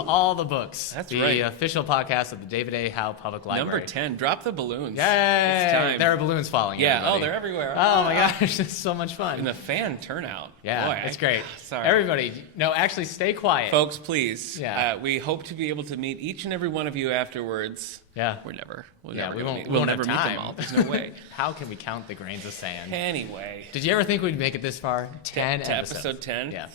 of all the books. That's the right. official podcast of the David A. Howe Public Library. Number 10. Drop the balloons. Yay! It's time. There are balloons falling. Yeah. Everybody. Oh, they're everywhere. Oh my gosh, it's so much fun. And the fan turnout. Yeah, Boy, it's great. Sorry. Everybody, no, actually stay quiet. Folks, please. Yeah. We hope to be able to meet each and every one of you afterwards. Yeah. We'll never We meet won't them have time. all. There's no way. How can we count the grains of sand? Anyway. Did you ever think we'd make it this far? 10 to episodes. episode 10? Yeah.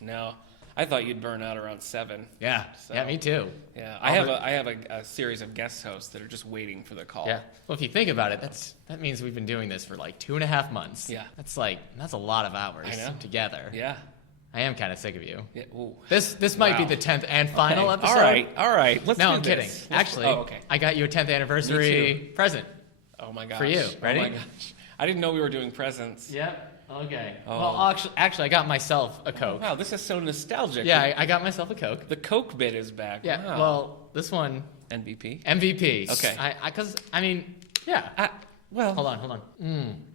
No. I thought you'd burn out around 7. Yeah. So- Yeah, me too. Yeah. I have a series of guest hosts that are just waiting for the call. Yeah. Well, if you think about it, that means we've been doing this for like 2.5 months. Yeah. That's a lot of hours I know. together. Yeah. I am kind of sick of you. Yeah. Ooh. This might be Wow. the 10th and final Okay. episode. All right. Let's No, do I'm this. kidding. Let's- Actually, oh, okay. I got you a 10th anniversary Me present. Oh my gosh. For you. Ready? Oh my gosh. I didn't know we were doing presents. Yep. Okay. Oh. Well, actually, I got myself a Coke. Wow, this is so nostalgic. Yeah, I got myself a Coke. The Coke bit is back. Yeah. Wow. Well, this one MVP. MVP. Okay. Because I mean, yeah. Well, Hold on. I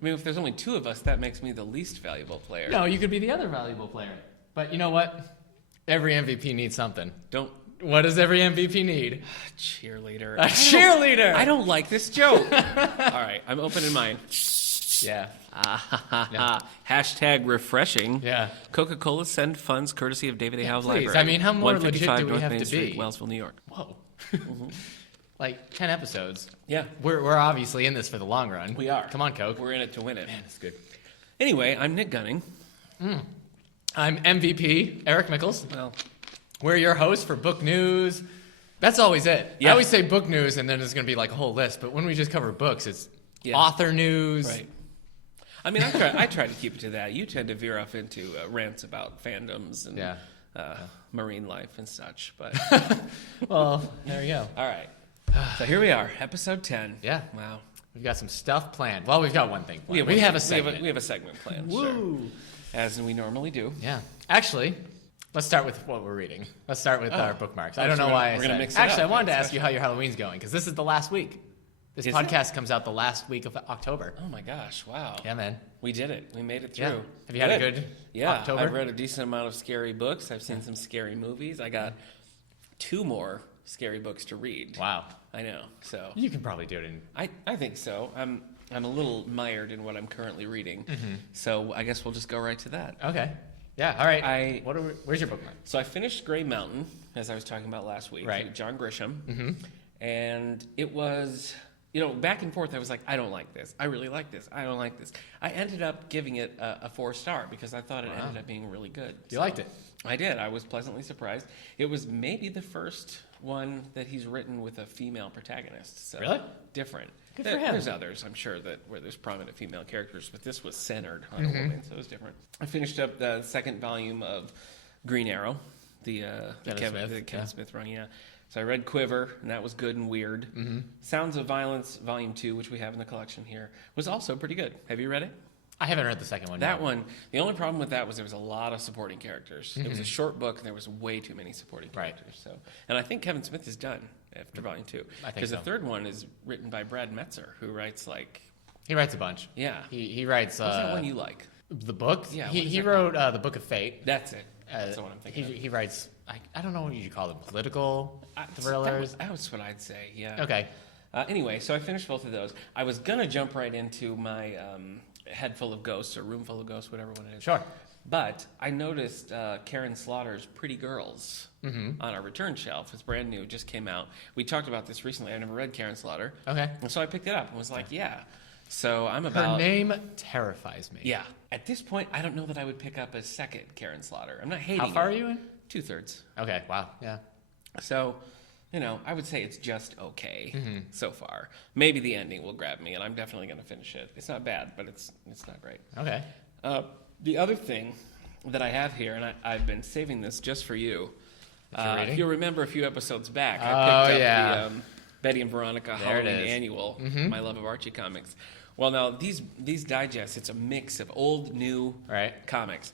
mean, if there's only 2 of us, that makes me the least valuable player. No, you could be the other valuable player. But you know what? Every MVP needs something. What does every MVP need? Cheerleader. A cheerleader. I don't like this joke. All right, I'm opening mine. Yeah. Yeah. Hashtag refreshing. Yeah. Coca-Cola send funds courtesy of David A. Howe please. Library. I mean, how more legit 155 do we North have Main to Street, be? Wellsville, New York. Whoa. Like 10 episodes. Yeah, We're obviously in this for the long run. we are. Come on, Coke. We're in it to win it. Man, that's good. Anyway, I'm Nick Gunning. I'm MVP, Eric Mickles. Well, We're your hosts for book news. That's always it. Yeah. I always say book news, and then there's going to be like a whole list. But when we just cover books, it's author news. right. I mean, I try to keep it to that. You tend to veer off into rants about fandoms and marine life and such. But Well, there you go. all right. So here we are, episode 10. Yeah. Wow. We've got some stuff planned. Well, we've got one thing planned. We have a segment. We have a segment planned. Woo. Sure. As we normally do. Yeah. Actually, let's start with what we're reading. Let's start with our bookmarks. I don't know why I we're said. gonna mix it Actually, up. I wanted to ask you how your Halloween's going, because this is the last week. This Is podcast comes out the last week of October. Oh my gosh! Wow. Yeah, man. We did it. We made it through. Yeah. Have you had a good October? I've read a decent amount of scary books. I've seen some scary movies. I got 2 more scary books to read. Wow. I know. So You can probably do it in. I think so. I'm a little mired in what I'm currently reading. Mm-hmm. So I guess we'll just go right to that. Okay. Yeah. All right. I- Where's your bookmark? So I finished Gray Mountain, as I was talking about last week. Right. John Grisham. And it was, back and forth. I was like, I don't like this. I really like this. I don't like this. I ended up giving it a 4-star because I thought it ended up being really good. You liked it? I did. I was pleasantly surprised. It was maybe the first one that he's written with a female protagonist. So Really? Different. Good for him. There's others, I'm sure, where there's prominent female characters, but this was centered on a woman, so it was different. I finished up the second volume of Green Arrow, the Kevin Smith run, yeah. So I read Quiver, and that was good and weird. Sounds of Violence, Volume 2, which we have in the collection here, was also pretty good. Have you read it? I haven't read the second one. That no. one, the only problem with that was there was a lot of supporting characters. It was a short book, and there was way too many supporting characters. So, and I think Kevin Smith is done after Volume 2. I think Because so. the third one is written by Brad Metzer, who writes He writes a bunch. yeah. He writes. What's that one you like? The book? Yeah, what He is he that wrote the Book of Fate. That's it. That's the one I'm thinking of. He writes. I don't know what you call them. Political That thrillers. was what I'd say, yeah. Okay. Anyway, so I finished both of those. I was going to jump right into my Head Full of Ghosts, or Room Full of Ghosts, whatever one it is. Sure. But I noticed Karen Slaughter's Pretty Girls on our return shelf. It's brand new. It just came out. We talked about this recently. I never read Karen Slaughter. Okay. And so I picked it up and was like, yeah. So I'm Her about... name terrifies me. Yeah. At this point, I don't know that I would pick up a second Karen Slaughter. I'm not hating How far it. are you in? 2/3. Okay. Wow. Yeah. So, I would say it's just okay so far. Maybe the ending will grab me, and I'm definitely going to finish it. It's not bad, but it's not great. Okay. The other thing that I have here, and I've been saving this just for you. reading? If you remember a few episodes back, I picked up the Betty and Veronica There it Halloween is. Annual, My Love of Archie comics. Well, now these digests, it's a mix of old, new comics.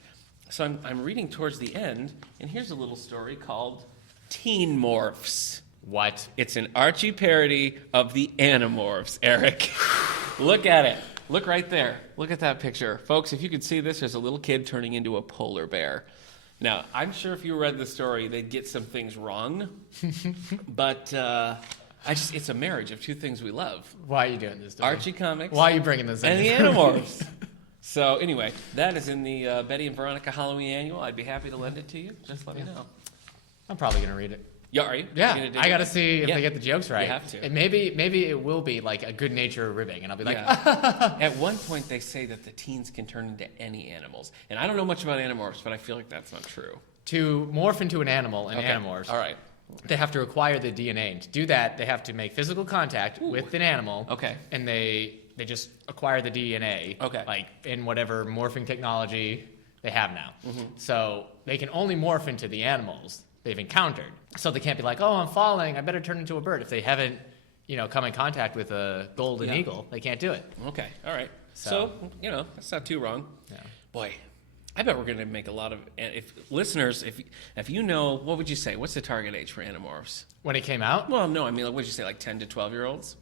So I'm reading towards the end, and here's a little story called Teen Morphs. What? It's an Archie parody of the Animorphs, Eric. Look at it. Look right there. Look at that picture. Folks, if you could see this, there's a little kid turning into a polar bear. Now, I'm sure if you read the story, they'd get some things wrong, but it's a marriage of two things we love. Why are you doing this to me? Archie comics. Why are you bringing this in? And the Animorphs. So anyway, that is in the Betty and Veronica Halloween Annual. I'd be happy to lend it to you. Just let me know. I'm probably going to read it. Yeah, are you? Yeah, I got to see if they get the jokes right. You have to. And maybe it will be like a good nature ribbing, and I'll be like, At one point they say that the teens can turn into any animals, and I don't know much about Animorphs, but I feel like that's not true. To morph into an animal in Animorphs, all right, they have to acquire the DNA. And to do that, they have to make physical contact with an animal. Okay, and they just acquire the DNA. Okay, like in whatever morphing technology they have now. Mm-hmm. So they can only morph into the animals they've encountered. So they can't be like, oh, I'm falling, I better turn into a bird. If they haven't, come in contact with a golden eagle, they can't do it. Okay, all right. So that's not too wrong. Yeah. Boy, I bet we're going to make a lot of listeners. If you know, what would you say? What's the target age for Animorphs? When it came out? Well, no, I mean, what would you say, like 10 to 12-year-olds?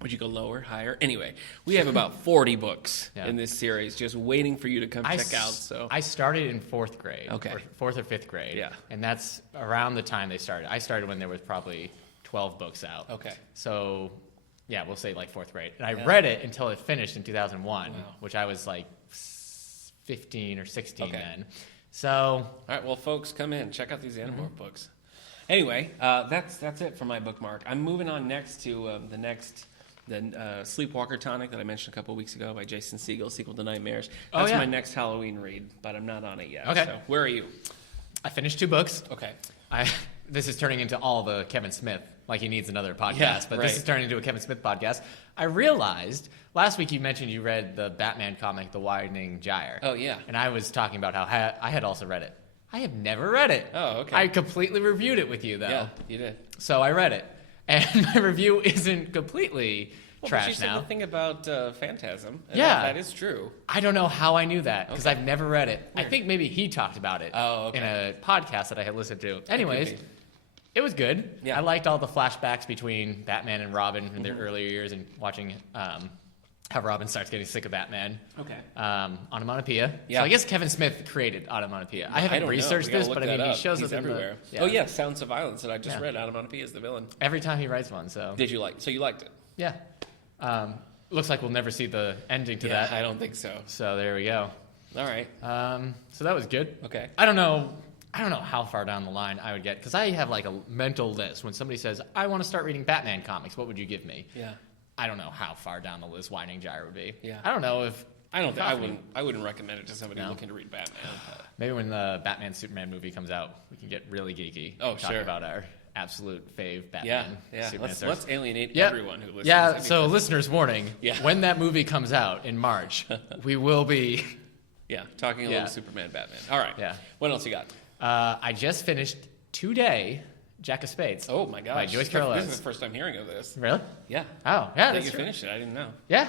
Would you go lower, higher? Anyway, we have about 40 books in this series just waiting for you to come check out. So I started in 4th grade. Okay. Or 4th or 5th grade. Yeah. And that's around the time they started. I started when there was probably 12 books out. Okay. So, yeah, we'll say like 4th grade. And I read it until it finished in 2001, which I was like 15 or 16 then. So. All right, well, folks, come in. Check out these Animorph books. Anyway, that's it for my bookmark. I'm moving on next to the Sleepwalker Tonic that I mentioned a couple weeks ago by Jason Segel, Sequel to Nightmares. That's my next Halloween read, but I'm not on it yet. Okay. So where are you? I finished 2 books. Okay. This is turning into all the Kevin Smith, like he needs another podcast, Yeah, this is turning into a Kevin Smith podcast. I realized, last week you mentioned you read the Batman comic, The Widening Gyre. Oh, yeah. And I was talking about how I had also read it. I have never read it. Oh, okay. I completely reviewed it with you, though. Yeah, you did. So I read it. And my review isn't completely trash but you now. said the thing about Phantasm. Yeah. That is true. I don't know how I knew that, because I've never read it. Weird. I think maybe he talked about it in a podcast that I had listened to. Anyways, it was good. Yeah. I liked all the flashbacks between Batman and Robin in their earlier years and watching how Robin starts getting sick of Batman. Okay. Onomatopoeia. Yeah. So I guess Kevin Smith created Onomatopoeia. I haven't researched this, but I mean, he shows He's up everywhere. Yeah. Oh, yeah, Sounds of Violence that I just read. Onomatopoeia is the villain. Every time he writes one, so. Did you like? So you liked it? Yeah. Looks like we'll never see the ending to that. I don't think so. So there we go. All right. So that was good. Okay. I don't know how far down the line I would get, because I have like a mental list. When somebody says, I want to start reading Batman comics, what would you give me? Yeah. I don't know how far down the list Widening Gyre would be. Yeah. I don't know if... I wouldn't recommend it to somebody looking to read Batman. Maybe when the Batman Superman movie comes out, we can get really geeky. Oh, talk about our absolute fave Batman. Superman stars. Let's alienate everyone who listens. Yeah, so listeners, warning. Yeah. When that movie comes out in March, we will be... talking a little Superman, Batman. All right. Yeah. What else you got? I just finished today Jack of Spades. Oh, my gosh. By Joyce Carol This is the first time hearing of this. Really? Yeah. Oh, yeah. That you finished it. I didn't know. Yeah.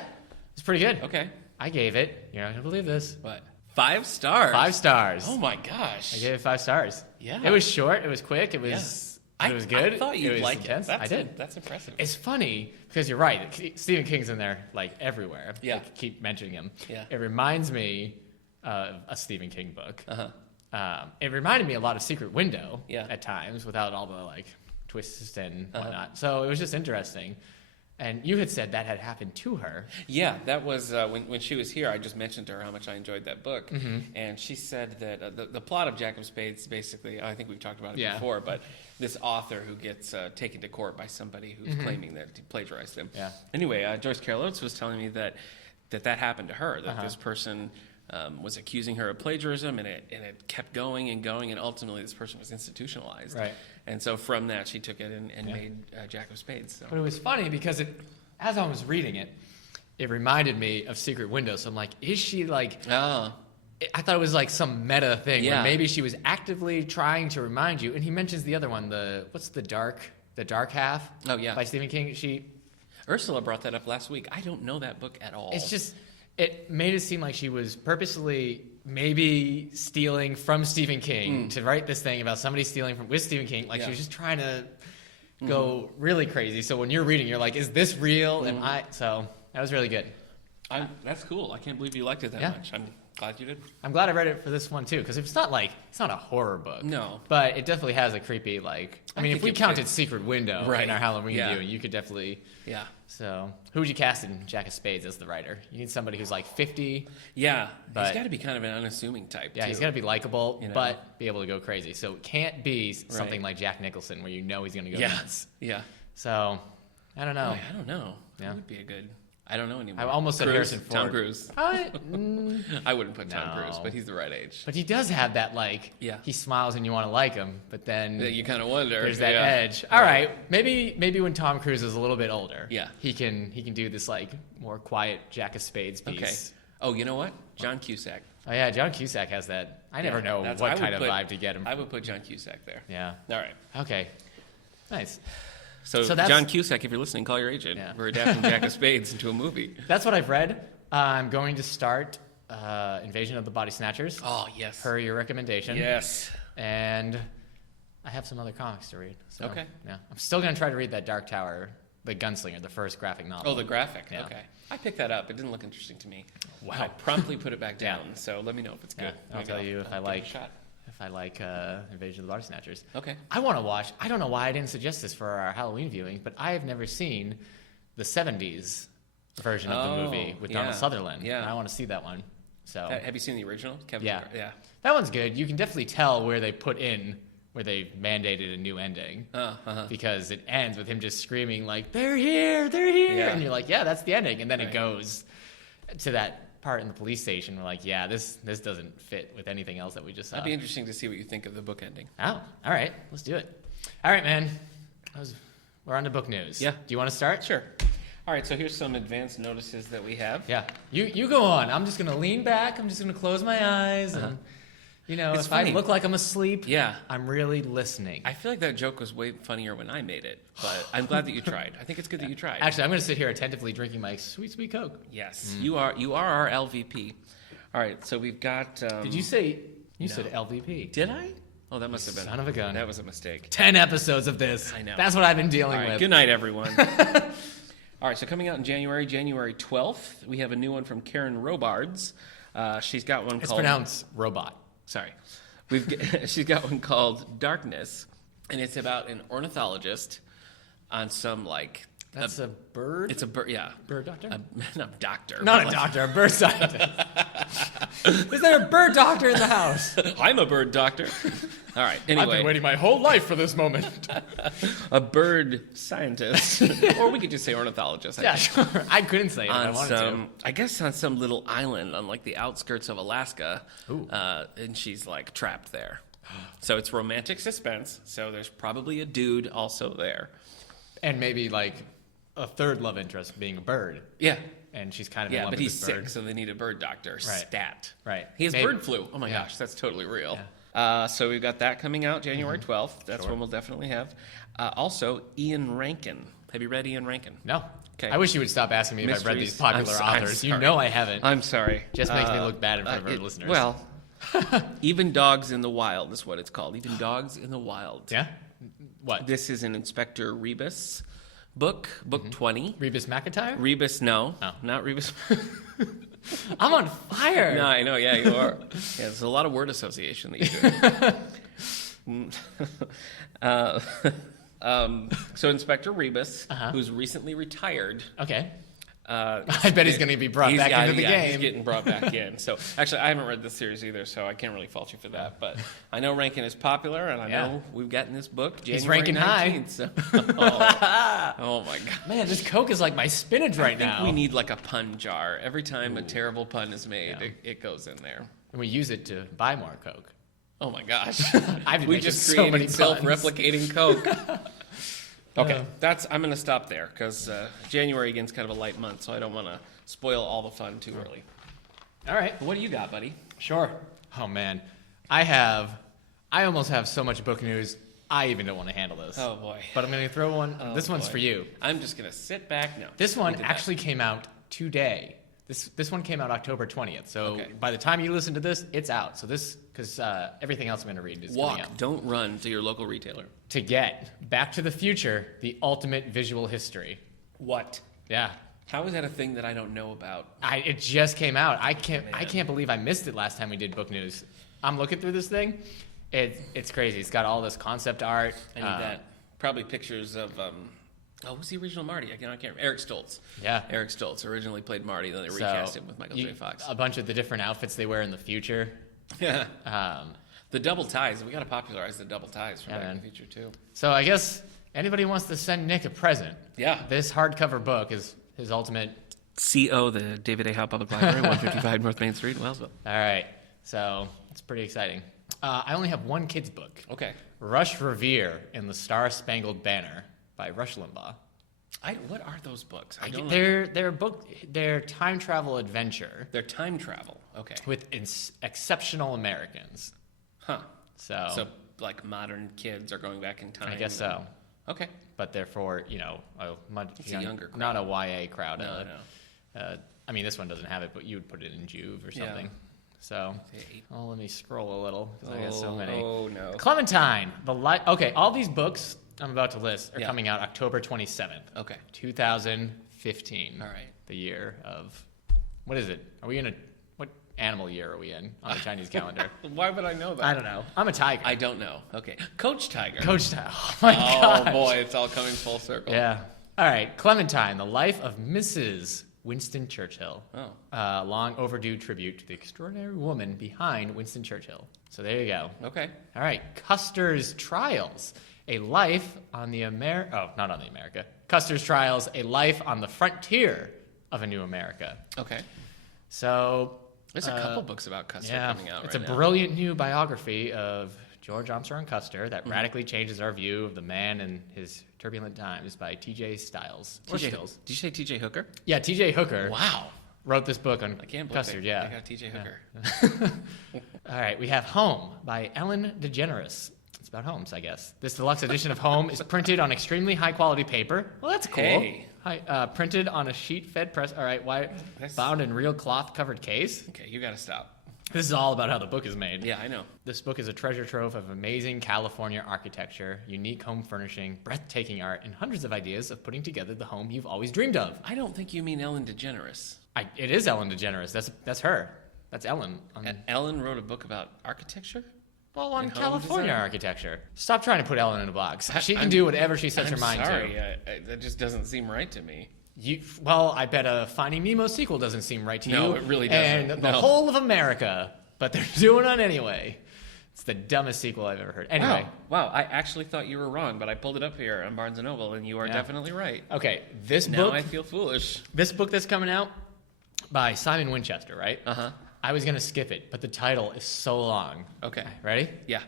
It's pretty good. Okay. I gave it, you're not going to believe this. What? 5 stars? 5 stars. Oh, my gosh. I gave it 5 stars. Yeah. It was short. It was quick. It was... It was good. I thought you'd like intense. it. I did. That's impressive. It's funny because you're right. Stephen King's in there like everywhere. Yeah. I keep mentioning him. Yeah. It reminds me of a Stephen King book. Uh-huh. It reminded me a lot of Secret Window Yeah. at times without all the like twists and whatnot. So it was just interesting. And you had said that had happened to her. Yeah, that was when she was here. I just mentioned to her how much I enjoyed that book, and she said that the plot of Jack of Spades basically. I think we've talked about it before, but this author who gets taken to court by somebody who's claiming that he plagiarized him. Yeah. Anyway, Joyce Carol Oates was telling me that happened to her. That this person was accusing her of plagiarism, and it kept going and going, and ultimately this person was institutionalized. Right. And so from that, she took it and made Jack of Spades. So. But it was funny because as I was reading it, it reminded me of Secret Window. So I'm like, is she like... Oh. I thought it was like some meta thing where Yeah. maybe she was actively trying to remind you. And he mentions the other one, what's the dark half? Oh, yeah. By Stephen King. Ursula brought that up last week. I don't know that book at all. It's just, it made it seem like she was purposely maybe stealing from Stephen King to write this thing about somebody stealing with Stephen King. Like she was just trying to go really crazy. So when you're reading, you're like, is this real? So that was really good. That's cool. I can't believe you liked it that much. glad you did. I'm glad I read it for this one too, because it's not a horror book. No. But it definitely has a creepy, I mean, if we counted Secret Window right. in our Halloween viewing, you could definitely. Yeah. So, who would you cast in Jack of Spades as the writer? You need somebody who's 50. Yeah. But, he's got to be kind of an unassuming type. Yeah, too. He's got to be likable, but be able to go crazy. So it can't be something like Jack Nicholson where he's going to go nuts. Yeah. So, I don't know. Oh, I don't know. Yeah. That would be a good. I don't know anymore. I almost said Harrison Ford. Tom Cruise. I wouldn't put Tom Cruise, but he's the right age. But he does have that he smiles and you want to like him, but then you kind of wonder. There's that edge. All right, maybe when Tom Cruise is a little bit older, yeah, he can do this more quiet Jack of Spades piece. Okay. Oh, you know what? John Cusack. Oh yeah, John Cusack has that. I never know what kind of vibe to get him. I would put John Cusack there. Yeah. All right. Okay. Nice. So John Cusack, if you're listening, call your agent. Yeah. We're adapting Jack of Spades into a movie. That's what I've read. I'm going to start Invasion of the Body Snatchers. Oh, yes. Per your recommendation. Yes. And I have some other comics to read. So, okay. Yeah. I'm still going to try to read that Dark Tower, The Gunslinger, the first graphic novel. Oh, the graphic. Yeah. Okay. I picked that up. It didn't look interesting to me. Wow. I promptly put it back down. So let me know if it's good. Yeah. I'll tell you if I like Invasion of the Body Snatchers. Okay. I want to watch. I don't know why I didn't suggest this for our Halloween viewing, but I have never seen the 70s version of the movie with Donald Sutherland. Yeah. And I want to see that one. So have you seen the original? Kevin yeah. Yeah. That one's good. You can definitely tell where they mandated a new ending. Because it ends with him just screaming they're here, yeah. And you're like, yeah, that's the ending. And then it goes to that part in the police station. We're like, yeah, this doesn't fit with anything else that we just saw. That'd be interesting to see what you think of the book ending. Oh, all right. Let's do it. All right, man. We're on to book news. Yeah. Do you want to start? Sure. All right, so here's some advance notices that we have. Yeah. You go on. I'm just going to lean back. I'm just going to close my eyes and... if funny. I look like I'm asleep, I'm really listening. I feel like that joke was way funnier when I made it, but I'm glad that you tried. I think it's good that you tried. Actually, I'm going to sit here attentively drinking my sweet, sweet Coke. Yes, you are our LVP. All right, so we've got... Did you say... You said LVP. Did I? Oh, that must have been... Son of a gun. That was a mistake. 10 episodes of this. I know. That's what I've been dealing with. Good night, everyone. All right, so coming out in January 12th, we have a new one from Karen Robards. She's got one called... It's pronounced robot. Sorry. She's got one called Darkness, and it's about an ornithologist on some That's a bird? It's a bird, yeah. Bird doctor? Not doctor. Not a doctor, a bird scientist. Is there a bird doctor in the house? I'm a bird doctor. All right, anyway. I've been waiting my whole life for this moment. A bird scientist. Or we could just say ornithologist. Yeah, sure. I couldn't say it if I wanted to. I guess on some little island on the outskirts of Alaska. And she's trapped there. So it's romantic suspense. So there's probably a dude also there. And maybe a third love interest being a bird. Yeah. And she's kind of in love with this bird. But he's sick, so they need a bird doctor. Right. Stat. Right. He has bird flu. Oh my gosh, that's totally real. Yeah. So we've got that coming out January 12th. That's when we'll definitely have. Also, Ian Rankin. Have you read Ian Rankin? No. Okay. I wish you would stop asking me if I've read these popular authors. You know I haven't. I'm sorry. Just makes me look bad in front of our listeners. Well, Even Dogs in the Wild is what it's called. Even Dogs in the Wild. Yeah? What? This is an Inspector Rebus book 20. Rebus McEntire? Rebus, no. Not Rebus. I'm on fire. No, I know. Yeah, you are. Yeah, there's a lot of word association that you do. So Inspector Rebus, who's recently retired. Okay. I bet he's going to be brought back into the game. He's getting brought back in. So actually, I haven't read this series either, so I can't really fault you for that. But I know Rankin is popular, and I know we've gotten this book January he's ranking 19th, high. So. Oh my god, man, this Coke is like my spinach right now. I think we need a pun jar. Every time a terrible pun is made, it goes in there, and we use it to buy more Coke. Oh my gosh, we just created self-replicating Coke. Okay, I'm going to stop there because January again is kind of a light month, so I don't want to spoil all the fun too early. All right. What do you got, buddy? Sure. Oh, man. I almost have so much book news, I even don't want to handle this. Oh, boy. But I'm going to throw one. This one's for you. I'm just going to sit back. No. This one actually came out today. This one came out October 20th. So by the time you listen to this, it's out. So because everything else I'm going to read is coming out. Don't run to your local retailer. To get Back to the Future, the ultimate visual history. What? Yeah. How is that a thing that I don't know about? It just came out. I can't believe I missed it last time we did book news. I'm looking through this thing. It's crazy. It's got all this concept art. I need that. Probably pictures of who's the original Marty? I can't remember. Eric Stoltz. Yeah. Eric Stoltz originally played Marty, then they recast him with Michael J. Fox. A bunch of the different outfits they wear in the future. Yeah. The double ties. We got to popularize the double ties from Back in the Future too. So I guess anybody wants to send Nick a present. Yeah. This hardcover book is his ultimate. CO, the David A. Howe Public Library, 155 North Main Street, Wellsville. All right. So it's pretty exciting. I only have one kid's book. Okay. Rush Revere in the Star-Spangled Banner by Rush Limbaugh. What are those books? They're time travel adventure. They're time travel. Okay. With exceptional Americans. Huh. So like modern kids are going back in time. I guess so. Okay. But they're for, a younger crowd. Not a YA crowd. No. I mean, this one doesn't have it, but you would put it in Juve or something. Yeah. So, let me scroll a little because I got so many. Oh, no. Clementine. Okay, all these books I'm about to list are coming out October 27th. Okay. 2015. All right. The year of, what is it? What animal year are we in on the Chinese calendar? Why would I know that? I don't know. I'm a tiger. I don't know. Okay. Coach Tiger. Coach Tiger. Oh, my God. Oh, boy. It's all coming full circle. Yeah. All right. Clementine, the life of Mrs. Winston Churchill. Oh. Long overdue tribute to the extraordinary woman behind Winston Churchill. So there you go. Okay. All right. Custer's Trials, a life on the not on the America. Custer's Trials, a life on the frontier of a new America. Okay. So there's a couple books about Custer coming out it's right a now. brilliant new biography of George Armstrong Custer that radically changes our view of the man and his turbulent times by T.J. Stiles. Did you say T.J. Hooker? Yeah, T.J. Hooker. Wow. Wrote this book on I can't believe Custer. they got T.J. Hooker. All right, we have Home by Ellen DeGeneres. It's about homes, I guess. This deluxe edition of Home is printed on extremely high-quality paper. Well, that's cool. Hey. Printed on a sheet-fed press. All right, bound in real cloth-covered case. Okay, you got to stop. This is all about how the book is made. Yeah, I know. This book is a treasure trove of amazing California architecture, unique home furnishing, breathtaking art, and hundreds of ideas of putting together the home you've always dreamed of. I don't think you mean Ellen DeGeneres. It is Ellen DeGeneres. That's her. That's Ellen. Ellen wrote a book about architecture? Well, on California architecture. Stop trying to put Ellen in a box. She can do whatever she sets her mind to. Sorry, that just doesn't seem right to me. I bet a Finding Nemo sequel doesn't seem right to you. No, it really doesn't. And the whole of America, but they're doing it anyway. It's the dumbest sequel I've ever heard. Anyway. Wow, I actually thought you were wrong, but I pulled it up here on Barnes & Noble, and you are definitely right. Okay, Now I feel foolish. This book that's coming out by Simon Winchester, right? Uh-huh. I was going to skip it, but the title is so long. Okay. Ready? Yeah.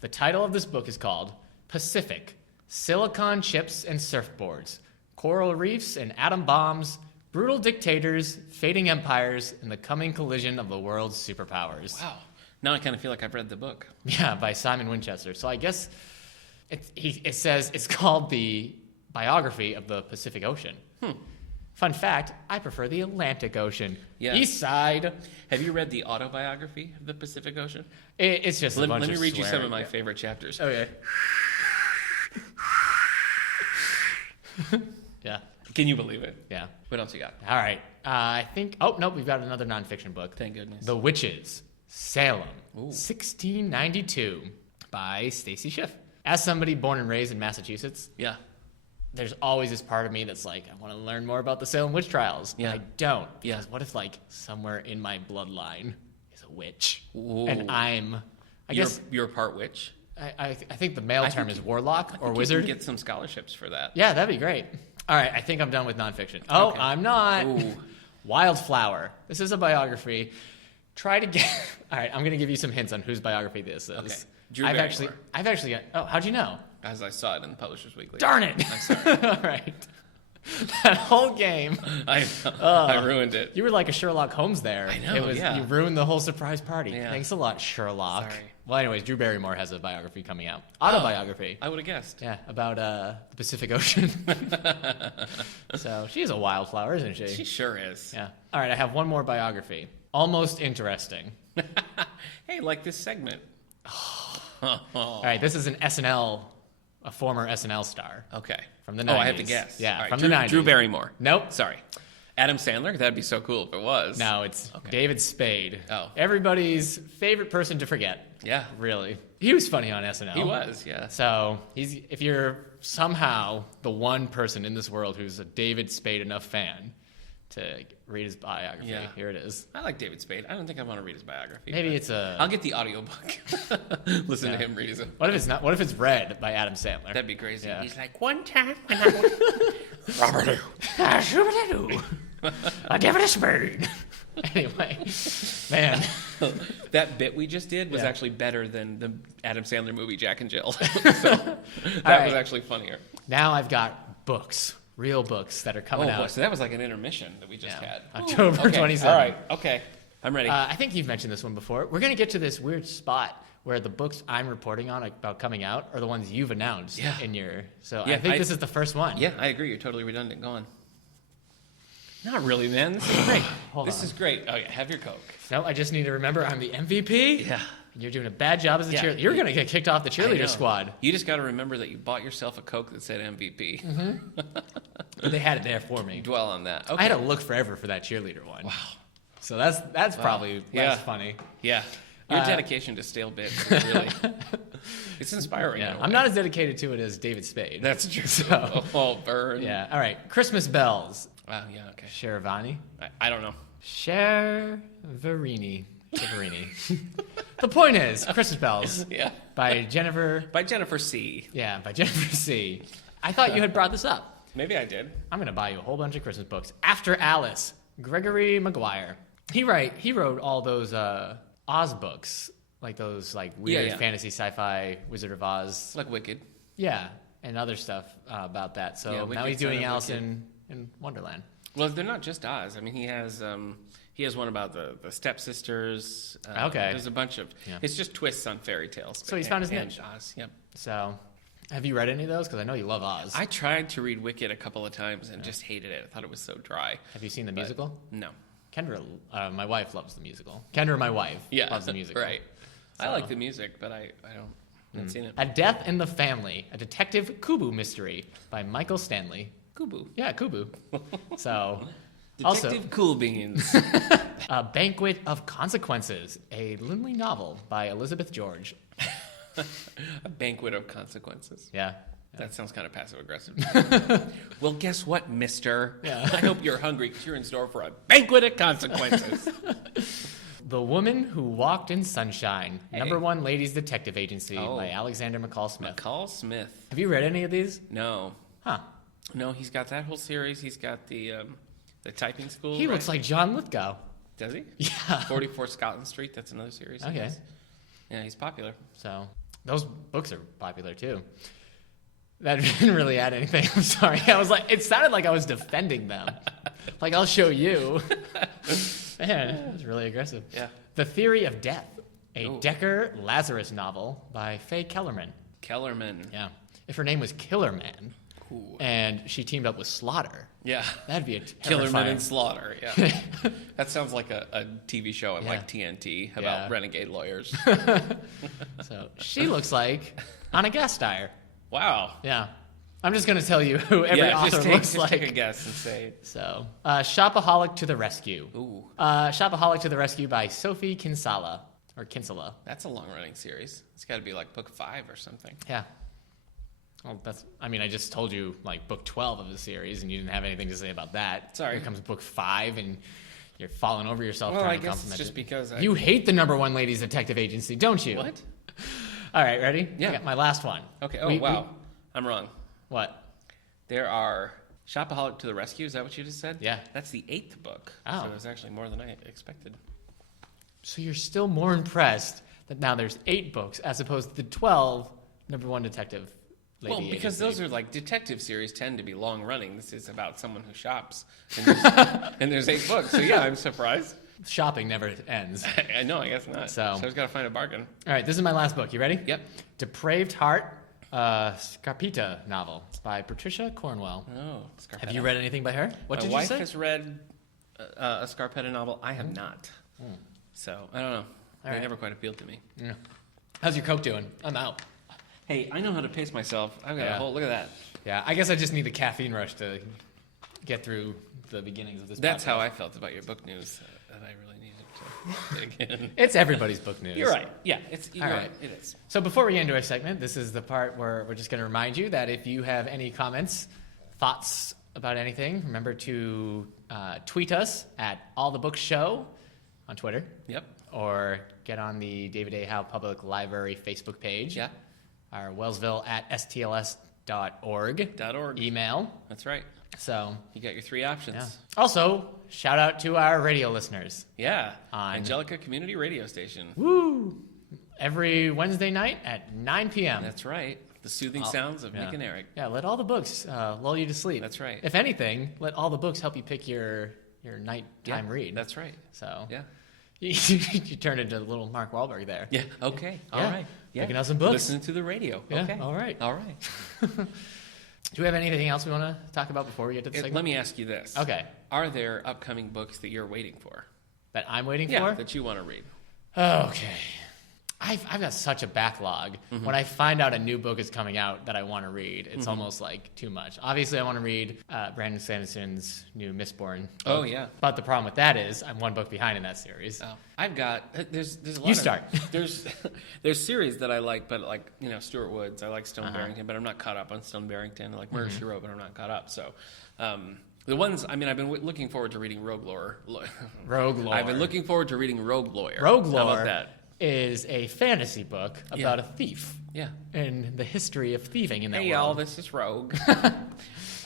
The title of this book is called Pacific, Silicon Chips and Surfboards, Coral Reefs and Atom Bombs, Brutal Dictators, Fading Empires, and the Coming Collision of the World's Superpowers. Wow. Now I kind of feel like I've read the book. Yeah, by Simon Winchester. So I guess it says it's called the biography of the Pacific Ocean. Fun fact, I prefer the Atlantic Ocean. Yeah. East side. Have you read the autobiography of the Pacific Ocean? It's just a bunch of Let me read you some swearing. of my favorite chapters. Okay. Yeah. Can you believe it? Yeah. What else you got? All right. I think... Oh, nope. We've got another nonfiction book. Thank goodness. The Witches. Salem. Ooh. 1692 by Stacy Schiff. As somebody born and raised in Massachusetts... Yeah. There's always this part of me that's like, I want to learn more about the Salem witch trials. Yeah. I don't. Yeah. Because what if, somewhere in my bloodline is a witch? Ooh. And I guess... You're part witch? I think the male term is warlock or wizard. You can get some scholarships for that. Yeah, that'd be great. All right, I think I'm done with nonfiction. Oh, Okay. I'm not. Ooh. Wildflower. This is a biography. Try to get... All right, I'm going to give you some hints on whose biography this is. Okay. Drew I've Barrymore. actually got... Oh, how'd you know? As I saw it in the Publishers Weekly. Darn it! I'm sorry. All right. That whole game. I ruined it. You were like a Sherlock Holmes there. I know, yeah. You ruined the whole surprise party. Yeah. Thanks a lot, Sherlock. Sorry. Well, anyways, Drew Barrymore has a biography coming out. Autobiography. I would have guessed. Yeah, about the Pacific Ocean. So she's a wildflower, isn't she? She sure is. Yeah. All right, I have one more biography. Almost Interesting. Hey, like this segment. All right, this is an SNL a former SNL star. Okay. From the 90s. Oh, I have to guess. Yeah, right, from Drew, the 90s. Drew Barrymore. Nope. Sorry. Adam Sandler? That'd be so cool if it was. No, it's David Spade. Oh. Everybody's favorite person to forget. Yeah. Really. He was funny on SNL. He was, yeah. So if you're somehow the one person in this world who's a David Spade enough fan to read his biography, here it is. I like David Spade. I don't think I want to read his biography. Maybe it's a... I'll get the audiobook. Listen to him read his... What if it's not? What if it's read by Adam Sandler? That'd be crazy. Yeah. He's like, one time when I was... Robert. I give it a spade. Anyway, man. That bit we just did was actually better than the Adam Sandler movie Jack and Jill. So that was actually funnier. Now I've got books, real books that are coming out. Boy, so that was like an intermission that we just had. October 27th. All right, okay. I'm ready. I think you've mentioned this one before. We're going to get to this weird spot where the books I'm reporting on about coming out are the ones you've announced in your... So I think this is the first one. Yeah, I agree. You're totally redundant. Go on. Not really, man. This is great. This is great. Oh, yeah. Have your Coke. No, I just need to remember I'm the MVP. Yeah. You're doing a bad job as a cheerleader. You're going to get kicked off the cheerleader squad. You just got to remember that you bought yourself a Coke that said MVP. Mm-hmm. They had it there for me. Dwell on that. Okay. I had to look forever for that cheerleader one. Wow. So that's probably less funny. Yeah. Your dedication to stale bits is really... It's inspiring. Yeah. I'm not as dedicated to it as David Spade. That's true. So, burn. Yeah. All right. Christmas Bells. Wow, yeah, okay. Cheravani? I don't know. Cheverini. The point is, Christmas Bells. By Jennifer... By Jennifer C. Yeah, by Jennifer C. I thought you had brought this up. Maybe I did. I'm going to buy you a whole bunch of Christmas books. After Alice. Gregory Maguire. He wrote all those Oz books. Like those weird fantasy sci-fi Wizard of Oz. Like Wicked. Yeah, and other stuff about that. So now he's doing Alice in Wonderland. Well, they're not just Oz. I mean, he has one about the stepsisters. There's a bunch of... It's just twists on fairy tales. So he's found his niche. Oz, yep. So, have you read any of those? Because I know you love Oz. I tried to read Wicked a couple of times and just hated it. I thought it was so dry. Have you seen the musical? No. Kendra, my wife, loves the musical. Kendra, my wife, loves the musical. Right. So. I like the music, but I haven't seen it. A Death in the Family, a Detective Kubu mystery by Michael Stanley. Kubu. Yeah, Kubu. So, Detective Cool Beans. A Banquet of Consequences, a Lindley novel by Elizabeth George. A Banquet of Consequences. Yeah. That sounds kind of passive-aggressive. Well, guess what, mister? Yeah. I hope you're hungry because you're in store for a banquet of consequences. The Woman Who Walked in Sunshine, #1 Ladies Detective Agency by Alexander McCall Smith. McCall Smith. Have you read any of these? No. Huh. No, he's got that whole series. He's got the typing school. He looks like John Lithgow. Does he? Yeah. 44 Scotland Street. That's another series. Okay. Yeah, he's popular. So those books are popular too. That didn't really add anything. I'm sorry. I was like, it sounded like I was defending them. Like, I'll show you. Man, it was really aggressive. Yeah. The Theory of Death, a Decker Lazarus novel by Faye Kellerman. Kellerman. Yeah. If her name was Killerman, and she teamed up with Slaughter, that'd be a Killerman and Slaughter. Yeah. That sounds like a TV show on like TNT about renegade lawyers. So she looks like Anna Gasteyer. Wow. Yeah. I'm just going to tell you who every author looks like. Take a guess and say it. So, Shopaholic to the Rescue. Ooh. Shopaholic to the Rescue by Sophie Kinsella. Or Kinsella. That's a long-running series. It's got to be like book 5 or something. Yeah. Well, I just told you like book 12 of the series, and you didn't have anything to say about that. Sorry. Here comes book 5, and you're falling over yourself well, trying I to guess compliment it's just because You hate the #1 Ladies Detective Agency, don't you? What? All right, ready? Yeah. I got my last one. Okay. Oh, wow. I'm wrong. What? There are Shopaholic to the Rescue. Is that what you just said? Yeah. That's the 8th book. Oh. So it was actually more than I expected. So you're still more impressed that now there's 8 books as opposed to the 12 #1 detective lady Well, because agency. those are like detective series tend to be long running. This is about someone who shops. And there's 8 books. So yeah, I'm surprised. Shopping never ends. I know, I guess not. So I just got to find a bargain. All right, this is my last book. You ready? Yep. Depraved Heart, Scarpita novel by Patricia Cornwell. Oh, Scarpetta. Have you read anything by her? What did My you say? wife has read a Scarpetta novel. I have not. So I don't know. They never quite appealed to me. Yeah. How's your Coke doing? I'm out. Hey, I know how to pace myself. I've got a whole look at that. Yeah, I guess I just need the caffeine rush to get through the beginnings of this. That's podcast. how I felt about your book news. That I really needed to dig in. It's everybody's book news. You're right. Yeah, you're right. It is. So before we get into our segment, this is the part where we're just going to remind you that if you have any comments, thoughts about anything, remember to tweet us at All the Books Show on Twitter. Yep. Or get on the David A. Howe Public Library Facebook page. Yeah. Our Wellsville at stls.org. Email. That's right. So you got your 3 options. Yeah. Also, shout out to our radio listeners. Yeah. Angelica Community Radio Station. Woo! Every Wednesday night at 9 p.m. That's right. The soothing sounds of Nick and Eric. Yeah, let all the books lull you to sleep. That's right. If anything, let all the books help you pick your nighttime read. That's right. So yeah. You turned into little Mark Wahlberg there. Yeah. Okay. All right. Yeah. Picking out some books. Listening to the radio. Yeah. Okay. All right. All right. Do we have anything else we want to talk about before we get to the segment? Let me ask you this. Okay. Are there upcoming books that you're waiting for? That I'm waiting for? Yeah, that you want to read. Okay. I've got such a backlog. Mm-hmm. When I find out a new book is coming out that I want to read, it's almost like too much. Obviously, I want to read Brandon Sanderson's new Mistborn book. Oh, yeah. But the problem with that is I'm one book behind in that series. Oh. I've got there's a lot. You start. There's series that I like, but like Stuart Woods, I like Stone Barrington, but I'm not caught up on Stone Barrington. I like Murder She Wrote, but I'm not caught up. So. The ones, I've been looking forward to reading Rogue Lore. Rogue Lore. I've been looking forward to reading Rogue Lawyer. Rogue Lore. How about that? Is a fantasy book about a thief. Yeah. And the history of thieving in that world. Hey, y'all, this is Rogue.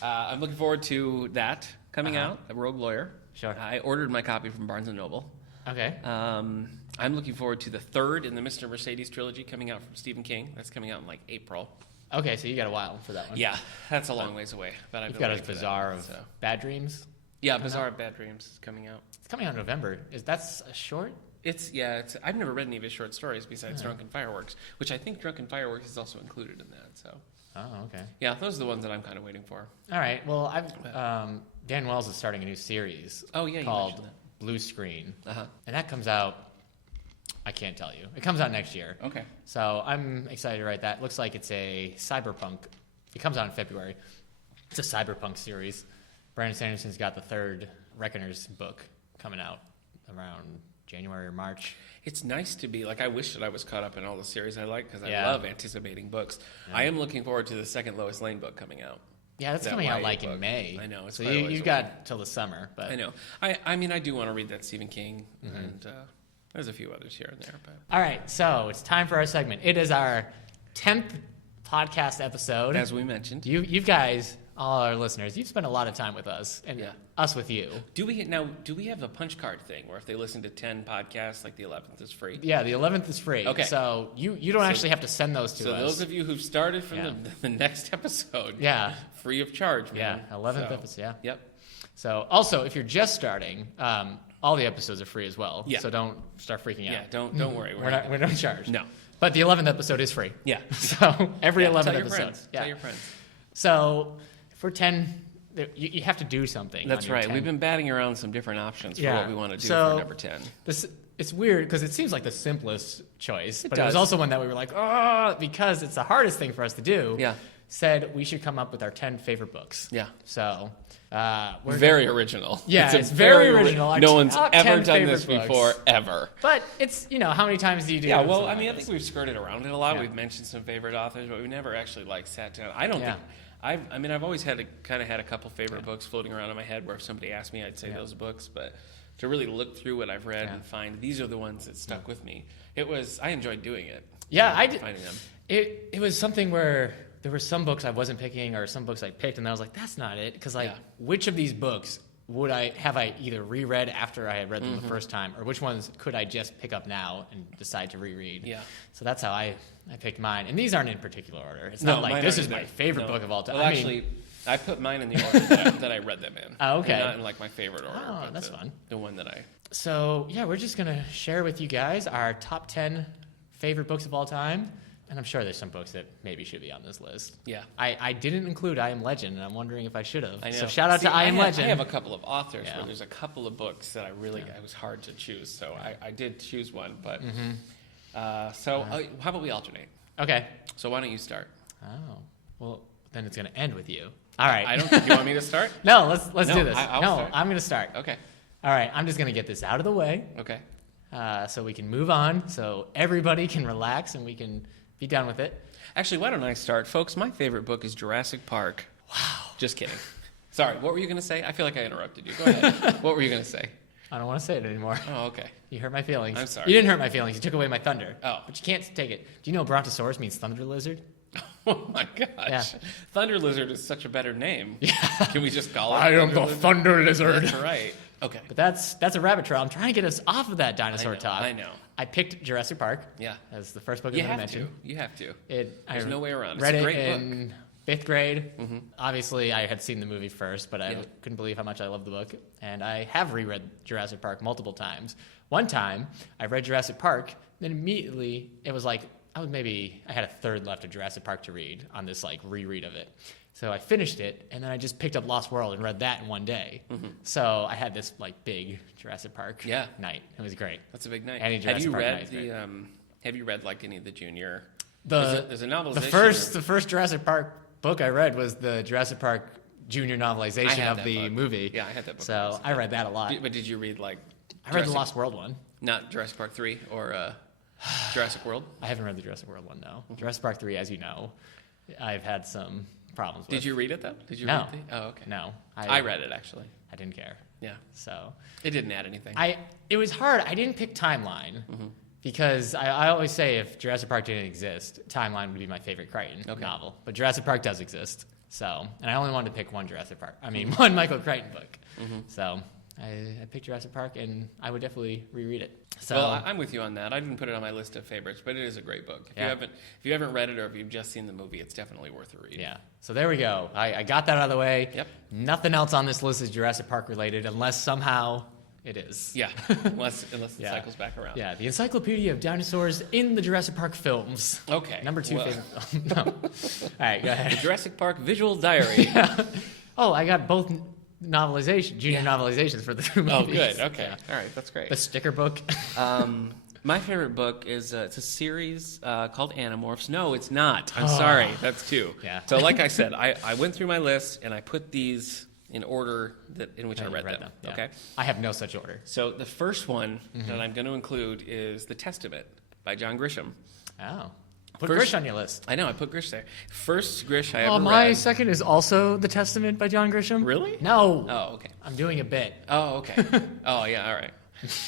I'm looking forward to that coming out, a Rogue Lawyer. Sure. I ordered my copy from Barnes & Noble. Okay. I'm looking forward to the third in the Mr. Mercedes trilogy coming out from Stephen King. That's coming out in like April. Okay, so you got a while for that one. Yeah, that's a long ways away. But I've You've got a Bazaar of Bad Dreams. Yeah, Bazaar of Bad Dreams is coming out. It's coming out in November. That's a short? It's I've never read any of his short stories besides Drunken Fireworks, which I think Drunken Fireworks is also included in that. So. Oh, okay. Yeah, those are the ones that I'm kind of waiting for. All right. Well, Dan Wells is starting a new series. Oh yeah, called Blue Screen, and that comes out. I can't tell you. It comes out next year. Okay. So I'm excited to write that. It looks like it's a cyberpunk. It comes out in February. It's a cyberpunk series. Brandon Sanderson's got the third Reckoners book coming out around January or March. It's nice to be I wish that I was caught up in all the series I like because I love anticipating books. Yeah. I am looking forward to the second Lois Lane book coming out. Yeah, that's coming out in May. I know. It's so you've got till the summer. But I know. I mean, I do want to read that Stephen King, and there's a few others here and there. But all right, so it's time for our segment. It is our 10th podcast episode. As we mentioned. You guys, all our listeners, you've spent a lot of time with us, and us with you. Do we have a punch card thing where if they listen to 10 podcasts, like the 11th is free? Yeah, the 11th is free. Okay. So you don't actually have to send those to us. So those of you who've started from the next episode, free of charge, man. Yeah, 11th episode, yeah. Yep. So also, if you're just starting, all the episodes are free as well. Yeah. So don't start freaking out. Yeah, don't worry. We don't charge. No. But the 11th episode is free. Yeah. So every 11th tell episode. Friends. Tell your friends. So for 10, you have to do something. That's right. 10. We've been batting around some different options for what we want to do for number 10. It's weird because it seems like the simplest choice, but it was also one that we were like, because it's the hardest thing for us to do. Yeah. Said we should come up with our 10 favorite books. Yeah. So we're very original. Yeah, it's very original. No one's ever done this before, ever. But it's, how many times do you do? Yeah, well, I mean, I think we've skirted around it a lot. Yeah. We've mentioned some favorite authors, but we never actually sat down. I don't think. I've always had a couple favorite books floating around in my head where if somebody asked me, I'd say those books. But to really look through what I've read and find these are the ones that stuck with me, I enjoyed doing it. Yeah, I did. Finding them. It was something where there were some books I wasn't picking or some books I picked, and I was like, that's not it. Because which of these books have I either reread after I had read them the first time, or which ones could I just pick up now and decide to reread? Yeah. So that's how I picked mine. And these aren't in particular order. It's not like this is my favorite book of all time. Well, actually, I put mine in the order that I read them in. Oh, okay. And not in my favorite order. Oh, that's fun. The one that I... So, we're just going to share with you guys our top 10 favorite books of all time. And I'm sure there's some books that maybe should be on this list. Yeah. I didn't include I Am Legend, and I'm wondering if I should have. I know. So shout out to I Am Legend. I have a couple of authors where there's a couple of books that it was hard to choose. So I did choose one. But how about we alternate? Okay. So why don't you start? Oh, well, then it's going to end with you. All right. I don't think you want me to start? No, let's do this. I'll no, start. I'm going to start. Okay. All right, I'm just going to get this out of the way. Okay. So we can move on, so everybody can relax and we can be done with it. Actually, why don't I start? Folks, my favorite book is Jurassic Park. Wow. Just kidding. Sorry, what were you going to say? I feel like I interrupted you. Go ahead. What were you going to say? I don't want to say it anymore. Oh, okay. You hurt my feelings. I'm sorry. You didn't hurt my feelings. You took away my thunder. Oh. But you can't take it. Do you know Brontosaurus means thunder lizard? Oh, my gosh. Yeah. Thunder Lizard is such a better name. Yeah. Can we just call it I am the thunder lizard. That's right. Okay. But that's a rabbit trail. I'm trying to get us off of that dinosaur talk. I know. I picked Jurassic Park. Yeah. As the first book You I have mentioned. to. You have to. There's no way around it. Read It's a it great in 5th grade. Mm-hmm. Obviously, I had seen the movie first, but I couldn't believe how much I loved the book. And I have reread Jurassic Park multiple times. One time, I read Jurassic Park, then immediately it was like, I had a third left of Jurassic Park to read on this like reread of it. So I finished it, and then I just picked up Lost World and read that in one day. Mm-hmm. So I had this like big Jurassic Park night. It was great. That's a big night. Any Jurassic Park night is great. Have you read like any of the junior? There's a novelization. The first Jurassic Park book I read was the Jurassic Park junior novelization of the movie. Yeah, I had that book. So I read that a lot. But did you read like? I read the Lost World one. Not Jurassic Park 3 or Jurassic World? I haven't read the Jurassic World one, no. Mm-hmm. Jurassic Park 3, as you know, I've had some problems with. Did you read it, though? Did you no. read it? Oh, okay. No. I read it, actually. I didn't care. Yeah. So. It didn't add anything. It was hard. I didn't pick Timeline because I always say if Jurassic Park didn't exist, Timeline would be my favorite Crichton novel. But Jurassic Park does exist. So, and I only wanted to pick one one Michael Crichton book. Mm-hmm. So I picked Jurassic Park, and I would definitely reread it. So, well, I'm with you on that. I didn't put it on my list of favorites, but it is a great book. If you haven't read it or if you've just seen the movie, it's definitely worth a read. Yeah. So there we go. I got that out of the way. Yep. Nothing else on this list is Jurassic Park related, unless somehow it is. Yeah. Unless it cycles back around. Yeah. The Encyclopedia of Dinosaurs in the Jurassic Park films. Okay. Number 2 favorite film. No. All right. Go ahead. The Jurassic Park Visual Diary. Yeah. Oh, I got both junior novelizations for the 2 movies. Oh, good. Okay. Yeah. All right. That's great. The sticker book. My favorite book is it's a series called Animorphs. No, it's not. I'm sorry. That's 2. Yeah. So like I said, I went through my list and I put these in order in which I read them. Yeah. Okay. I have no such order. So the first one that I'm going to include is The Testament by John Grisham. Oh. Put Grish on your list. I know, I put Grish there. First Grish I ever read. My second is also The Testament by John Grisham. Really? No. Oh, okay. I'm doing a bit. Oh, okay. Oh, yeah, all right.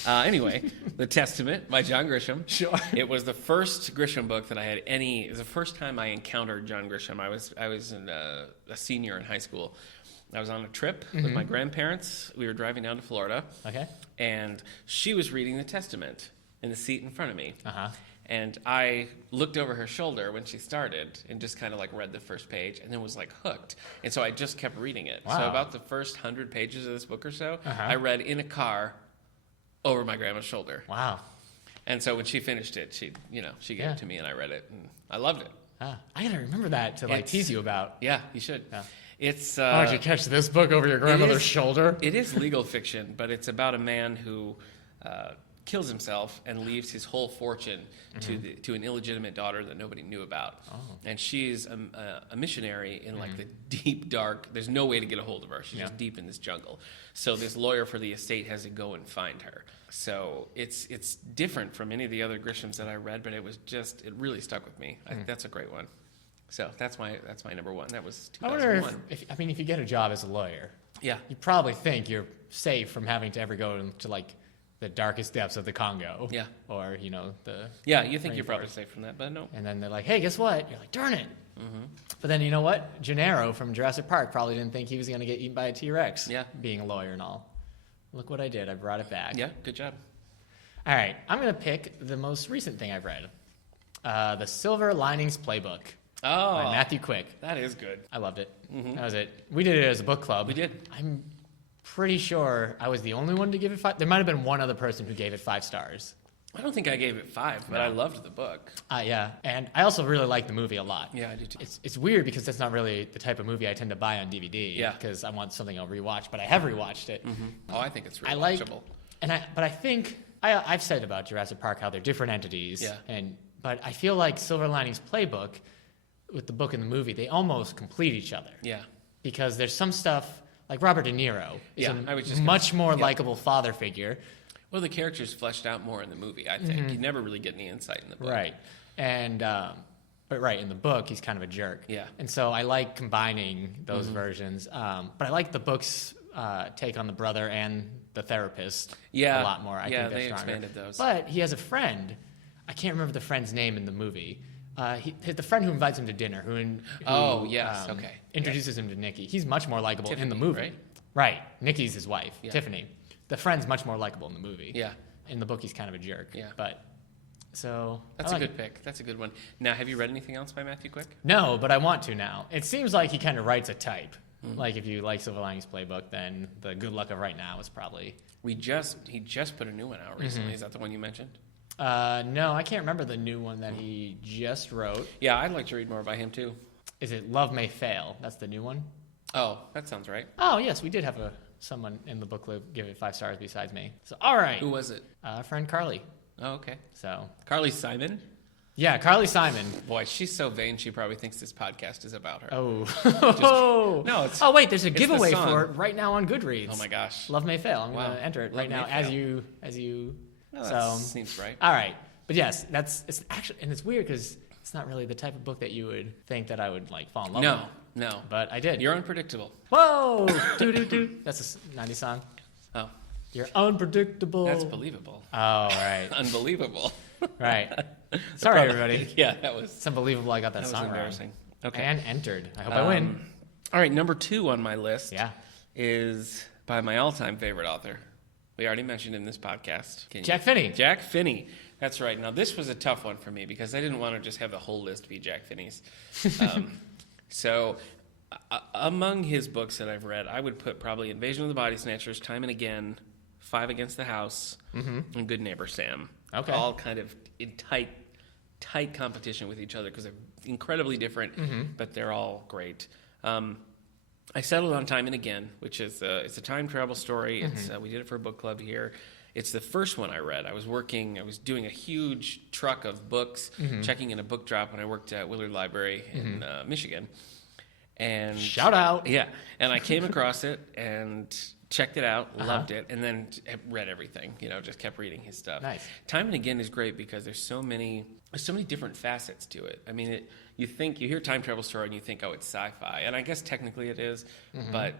Anyway, The Testament by John Grisham. Sure. It was the first Grisham book that I had it was the first time I encountered John Grisham. I was a senior in high school. I was on a trip with my grandparents. We were driving down to Florida. Okay. And she was reading The Testament in the seat in front of me. Uh-huh. And I looked over her shoulder when she started and just kind of like read the first page and then was like hooked. And so I just kept reading it. Wow. So about the first 100 pages of this book or so, I read in a car over my grandma's shoulder. Wow. And so when she finished it, she gave it to me and I read it and I loved it. Ah, I gotta remember that to tease you about. Yeah, you should. Yeah. It's how did you catch this book over your grandmother's shoulder? It is legal fiction, but it's about a man who kills himself and leaves his whole fortune to an illegitimate daughter that nobody knew about. Oh. And she's a missionary in like the deep dark. There's no way to get a hold of her. She's just deep in this jungle. So this lawyer for the estate has to go and find her. So it's different from any of the other Grishams that I read, but it really stuck with me. That's a great one. So that's my number 1. That was 2001. I wonder if you get a job as a lawyer, you probably think you're safe from having to ever go into like the darkest depths of the Congo. Yeah. Or, the you think you're probably safe from that, but no. And then they're like, hey, guess what? You're like, darn it. Mm-hmm. But then you know what? Gennaro from Jurassic Park probably didn't think he was going to get eaten by a T-Rex. Yeah. Being a lawyer and all. Look what I did. I brought it back. Yeah, good job. All right. I'm going to pick the most recent thing I've read. The Silver Linings Playbook. Oh. By Matthew Quick. That is good. I loved it. Mm-hmm. That was it. We did it as a book club. We did. I'm pretty sure I was the only one to give it 5. There might have been one other person who gave it 5 stars. I don't think I gave it 5, but I loved the book. Yeah, and I also really like the movie a lot. Yeah, I do too. It's weird because that's not really the type of movie I tend to buy on DVD. Yeah. Because I want something I'll rewatch, but I have rewatched it. Mm-hmm. Oh, I think it's rewatchable. But I think I've said about Jurassic Park how they're different entities. Yeah. And But I feel like Silver Linings Playbook, with the book and the movie, they almost complete each other. Yeah. Because there's some stuff, like Robert De Niro is a much more likable father figure. Well, the character's fleshed out more in the movie, I think. You never really get any insight in the book. Right. And, in the book, he's kind of a jerk. Yeah. And so I like combining those versions. But I like the book's take on the brother and the therapist a lot more. I think they stronger. expanded those. But he has a friend. I can't remember the friend's name in the movie. The friend who invites him to dinner, who introduces him to Nikki. He's much more likable in the movie. Right? Right. Nikki's his wife, Tiffany. The friend's much more likable in the movie. Yeah. In the book, he's kind of a jerk. Yeah. But, so... That's a good pick. That's a good one. Now, have you read anything else by Matthew Quick? No, but I want to now. It seems like he kind of writes a type. Like, if you like Silver Linings Playbook, then the Good Luck of Right Now is probably... He just put a new one out recently. Is that the one you mentioned? No, I can't remember the new one that he just wrote. Yeah, I'd like to read more by him, too. Is it Love May Fail? That's the new one? Oh, that sounds right. Oh, yes, we did have someone in the book club give it 5 stars besides me. So, all right. Who was it? Friend Carly. Oh, okay. So Carly Simon? Yeah, Carly Simon. Boy, she's so vain, she probably thinks this podcast is about her. Oh. No, it's... Oh, wait, there's a giveaway for it right now on Goodreads. Oh, my gosh. Love May Fail. I'm going to enter it right now as you... No, that seems right. All right. But yes, it's actually... And it's weird because it's not really the type of book that you would think that I would, fall in love with. No. But I did. You're unpredictable. Whoa! Doo-doo-doo. That's a 90s song. Oh. You're unpredictable. That's believable. Oh, right. Unbelievable. Right. Sorry, everybody. Yeah, that was... It's unbelievable I got that song embarrassing. Wrong. Okay. And entered. I hope I win. All right, number 2 on my list is by my all-time favorite author. We already mentioned in this podcast. Jack Finney. Jack Finney. That's right. Now, this was a tough one for me because I didn't want to just have the whole list be Jack Finney's. So, among his books that I've read, I would put probably Invasion of the Body Snatchers, Time and Again, Five Against the House, and Good Neighbor Sam. Okay. All kind of in tight competition with each other because they're incredibly different, but they're all great. I settled on Time and Again, which is it's a time travel story. It's we did it for a book club here. It's the first one I read. I was doing a huge truck of books, checking in a book drop when I worked at Willard Library in Michigan. And shout out. Yeah. And I came across it and checked it out, loved it, and then read everything, just kept reading his stuff. Nice. Time and Again is great because there's so many different facets to it. I mean, you hear time travel story and you think, oh, it's sci-fi. And I guess technically it is, but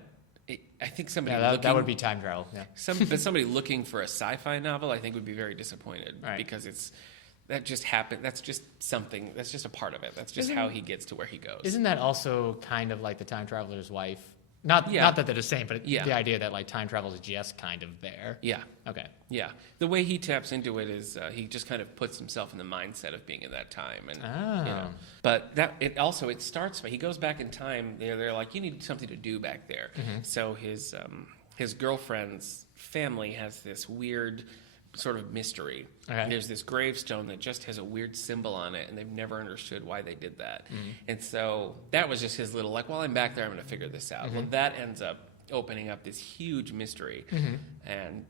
I think somebody that would be time travel. Yeah. But somebody looking for a sci-fi novel, I think, would be very disappointed because that just happened. That's just something. That's just a part of it. That's just how he gets to where he goes. Isn't that also kind of like the time traveler's wife? Not that they're the same, but the idea that time travel is just kind of there. Yeah. Okay. Yeah. The way he taps into it is he just kind of puts himself in the mindset of being in that time, and But it starts by he goes back in time. They're like, you need something to do back there. So his girlfriend's family has this weird sort of mystery. Okay. There's this gravestone that just has a weird symbol on it, and they've never understood why they did that. And so that was just his little, while I'm back there, I'm going to figure this out. Well, that ends up opening up this huge mystery. And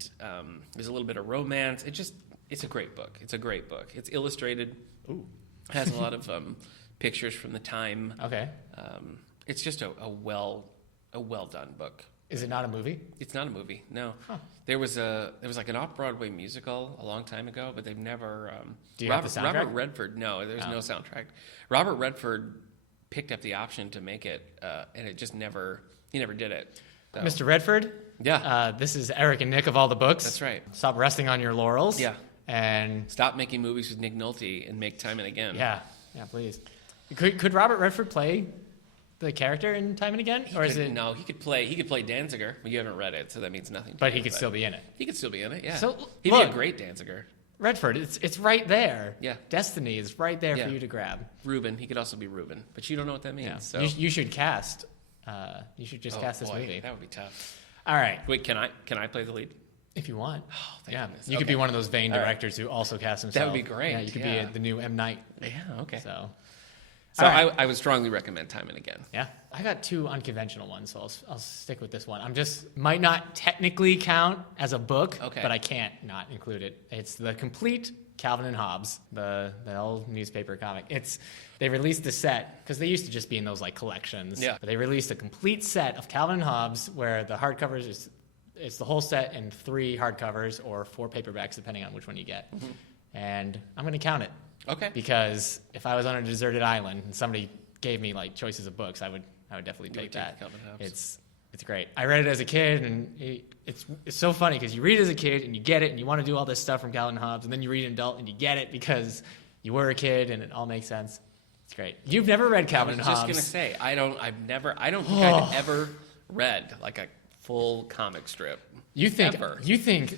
there's a little bit of romance. It's a great book. It's a great book. It's illustrated. Ooh. Has a lot of pictures from the time. Okay. It's just a well done book. Is it not a movie? It's not a movie. No. Huh. There was like an off-Broadway musical a long time ago, but they've never. Do you have the soundtrack? Robert Redford. No, there's no soundtrack. Robert Redford picked up the option to make it, and it just never. He never did it. So. Mr. Redford. Yeah. This is Eric and Nick of all the books. That's right. Stop resting on your laurels. Yeah. And stop making movies with Nick Nolte and make Time and Again. Yeah. Yeah, please. Could Robert Redford play the character in Time and Again, No, he could play Danziger, but you haven't read it, so that means nothing. But he could still be in it. He could still be in it. Yeah. So he'd be a great Danziger. Redford, it's right there. Yeah. Destiny is right there for you to grab. Reuben, he could also be Reuben, but you don't know what that means. Yeah. So you should cast. You should just cast this movie. That would be tough. All right. Wait, can I play the lead? If you want. Oh, thank goodness. You could be one of those vain directors who also cast himself. That would be great. Yeah, you could be the new M. Night. Yeah. Okay. So I would strongly recommend Time and Again. Yeah. I got 2 unconventional ones, so I'll stick with this one. Might not technically count as a book, but I can't not include it. It's The Complete Calvin and Hobbes, the old newspaper comic. They released a set because they used to just be in those like collections. Yeah. But they released a complete set of Calvin and Hobbes where the hardcovers it's the whole set in 3 hardcovers or 4 paperbacks depending on which one you get. Mm-hmm. And I'm going to count it. Okay. Because if I was on a deserted island and somebody gave me like choices of books, I would definitely take that. Calvin Hobbes. It's great. I read it as a kid, and it's so funny because you read it as a kid and you get it, and you want to do all this stuff from Calvin and Hobbes, and then you read an adult and you get it because you were a kid, and it all makes sense. It's great. You've never read Calvin and Hobbes? I was just gonna say I don't think I've ever read like a full comic strip. You think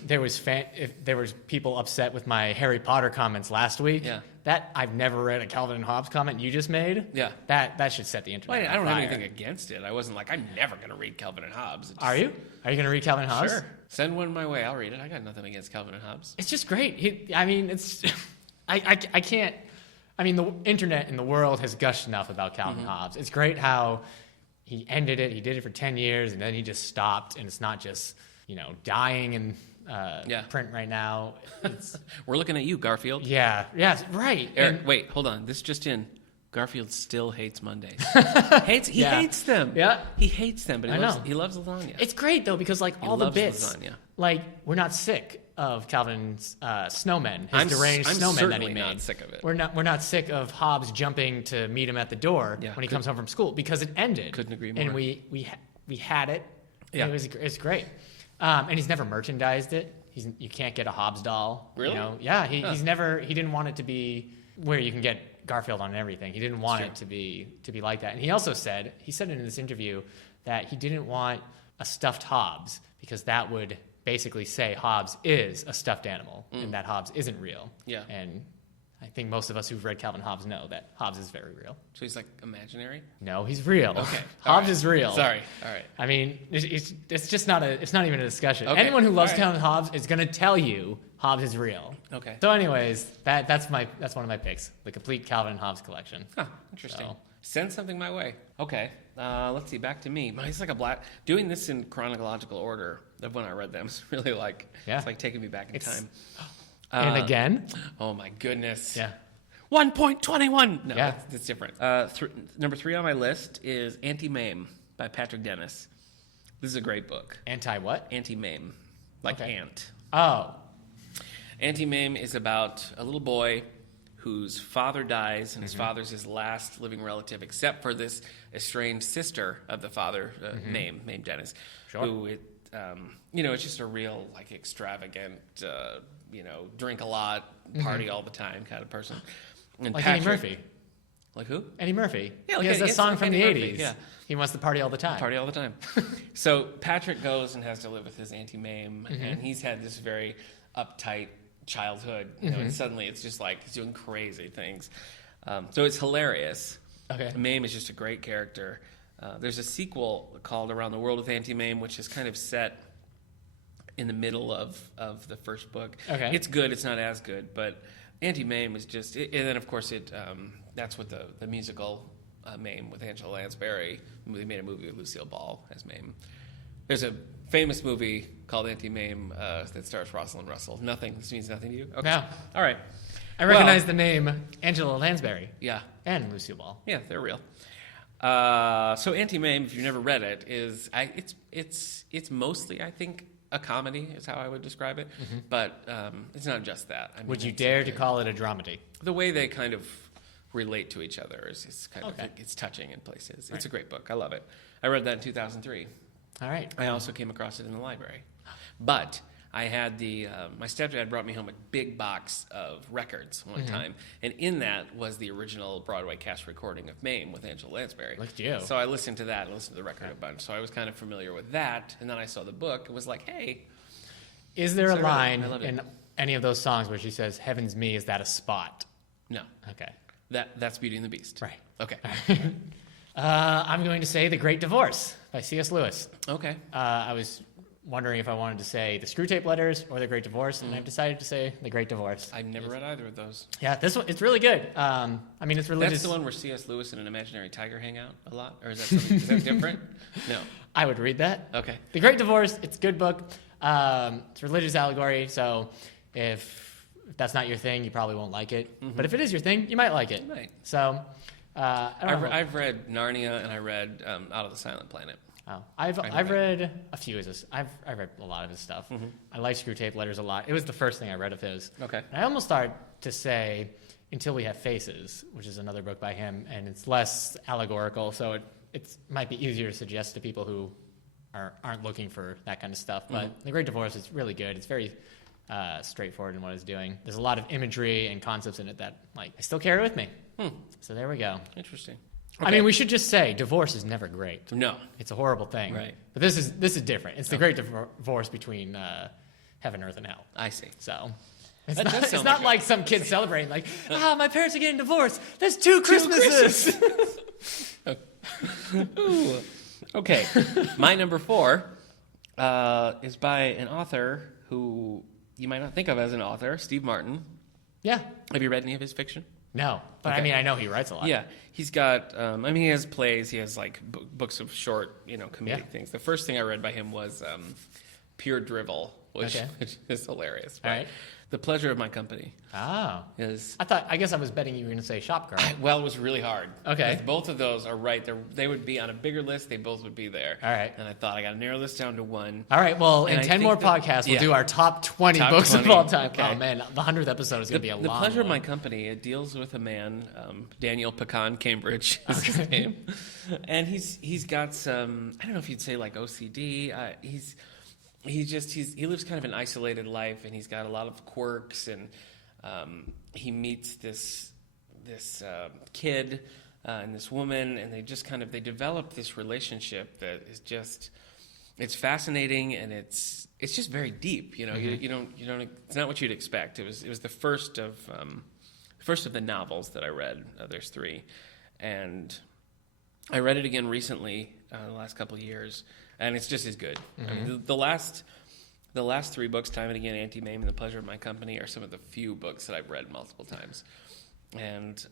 there was if there was people upset with my Harry Potter comments last week? Yeah. That I've never read a Calvin and Hobbes comment you just made. Yeah. That should set the internet. Well, I don't have anything against it. I wasn't like I'm never gonna read Calvin and Hobbes. Are you? Are you gonna read Calvin and Hobbes? Sure. Send one my way. I'll read it. I got nothing against Calvin and Hobbes. It's just great. It's I can't. I mean, the internet and the world has gushed enough about Calvin and Hobbes. It's great how he ended it. He did it for 10 years, and then he just stopped. And it's not just dying in print right now. We're looking at you, Garfield. Yeah, right. Eric, wait, hold on. This just in. Garfield still hates Mondays. He hates them. Yeah. He hates them, but he loves lasagna. It's great, though, because all the bits, lasagna. Like, we're not sick of Calvin's snowmen, deranged snowmen that he made. I'm not sick of it. We're not sick of Hobbes jumping to meet him at the door when he comes home from school because it ended. Couldn't agree more. And we had it. Yeah. It's great. And he's never merchandised it. You can't get a Hobbes doll. Really? Yeah. He didn't want it to be where you can get Garfield on everything. He didn't want it to be like that. And he also said in this interview that he didn't want a stuffed Hobbes because that would basically say Hobbes is a stuffed animal and that Hobbes isn't real. Yeah. And I think most of us who've read Calvin Hobbes know that Hobbes is very real. So he's like imaginary? No, he's real. Okay. Hobbes is real. Sorry. All right. I mean, it's just not it's not even a discussion. Okay. Anyone who loves Calvin Hobbes is going to tell you Hobbes is real. Okay. So anyways, that's one of my picks, the complete Calvin and Hobbes collection. Huh, interesting. So. Send something my way. Okay. Let's see. Back to me. Mine's like doing this in chronological order of when I read them. It's really it's like taking me back in time. And again? Oh my goodness. Yeah. 1.21. No, yeah. that's different. Number 3 on my list is Anti-Mame by Patrick Dennis. This is a great book. Anti-what? Anti-Mame. Like ant. Oh. Anti-Mame is about a little boy whose father dies, and his father's his last living relative, except for this estranged sister of the father, Mame Dennis, who it's just a real extravagant, drink a lot, party all the time kind of person. And like Patrick, Eddie Murphy. Like who? Eddie Murphy. Yeah, he has that song from the Murphy, 80s. Yeah. He wants to party all the time. Party all the time. So Patrick goes and has to live with his Anti-Mame, and he's had this very uptight childhood, and suddenly it's just like he's doing crazy things. So it's hilarious. Okay. Mame is just a great character. There's a sequel called Around the World with Anti-Mame, which is kind of set in the middle of the first book. Okay. It's good. It's not as good, but Anti-Mame is just... and then, of course, that's what the musical Mame with Angela Lansbury. They made a movie with Lucille Ball as Mame. There's a famous movie called Anti-Mame that stars Rosalind Russell. This means nothing to you? Okay. No. All right. I recognize the name Angela Lansbury. Yeah. And Lucille Ball. Yeah, they're real. So Anti-Mame, if you've never read it, it's mostly, I think, a comedy is how I would describe it. But it's not just that. I mean, would you dare to call it a dramedy? The way they kind of relate to each other is kind of it's touching in places. Right. It's a great book. I love it. I read that in 2003. All right. I also came across it in the library. But I had my stepdad brought me home a big box of records one time, and in that was the original Broadway cast recording of Mame with Angela Lansbury. Look at you. So I listened to that and listened to the record a bunch. So I was kind of familiar with that, and then I saw the book and was like, hey. Is there a line I in any of those songs where she says, "Heaven's me, is that a spot"? No. Okay. That's Beauty and the Beast. Right. Okay. I'm going to say The Great Divorce by C.S. Lewis. Okay. I was wondering if I wanted to say The Screwtape Letters or The Great Divorce, and I've decided to say The Great Divorce. I've never read either of those. Yeah, this one, it's really good. I mean, it's religious. That's the one where C.S. Lewis and an imaginary tiger hang out a lot? Or is that something, is that different? No. I would read that. Okay. The Great Divorce, it's a good book. It's religious allegory, so if If that's not your thing, you probably won't like it. But if it is your thing, you might like it. You might. So, I've read Narnia and I read Out of the Silent Planet. Oh, I've read a few of his. I've read a lot of his stuff. I like Screw Tape Letters a lot. It was the first thing I read of his. Okay. And I almost started to say Until We Have Faces, which is another book by him, and it's less allegorical, so it might be easier to suggest to people who aren't looking for that kind of stuff. But The Great Divorce is really good. It's very straightforward in what it's doing. There's a lot of imagery and concepts in it that I still carry with me. So there we go. Interesting. Okay. I mean, we should just say divorce is never great. No. It's a horrible thing. Right. But this is different. It's the great divorce between heaven, earth, and hell. I see. So it's not like some kid celebrating, my parents are getting divorced. There's 2 Christmases. Okay. My number 4 is by an author who you might not think of as an author, Steve Martin. Yeah. Have you read any of his fiction? No, but I mean, I know he writes a lot. Yeah, he's got. He has plays. He has books of short, comedic things. The first thing I read by him was Pure Drivel, which is hilarious. All right. The Pleasure of My Company. Oh. Is I guess I was betting you were going to say Shop Girl. Well, it was really hard. Okay. Because both of those are right. They would be on a bigger list. They both would be there. All right. And I thought I got to narrow this down to one. All right. Well, in 10 more podcasts, we'll do our top 20 books of all time. Okay. Oh, man. The 100th episode is going to be a long one. The Pleasure of My Company, it deals with a man, Daniel Pecan Cambridge is his name. And he's got some, I don't know if you'd say OCD. He lives kind of an isolated life, and he's got a lot of quirks, and he meets this kid and this woman, and they develop this relationship that is just, it's fascinating, and it's just very deep. You don't it's not what you'd expect. It was the first of the novels that I read. There's 3, and I read it again recently, the last couple of years. And it's just as good. I mean, the last 3 books, Time and Again, Anti-Mame, and The Pleasure of My Company, are some of the few books that I've read multiple times. And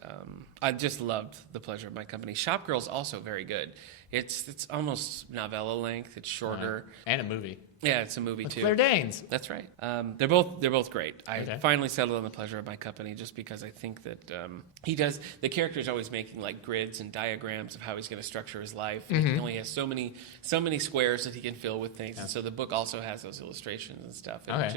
I just loved The Pleasure of My Company. Shop Girl's also very good. It's almost novella length. It's shorter. And a movie. Yeah, it's a movie too. Claire Danes. That's right. They're both great. I finally settled on The Pleasure of My Company just because I think that the character's always making grids and diagrams of how he's going to structure his life. And he only has so many squares that he can fill with things. And so the book also has those illustrations and stuff. And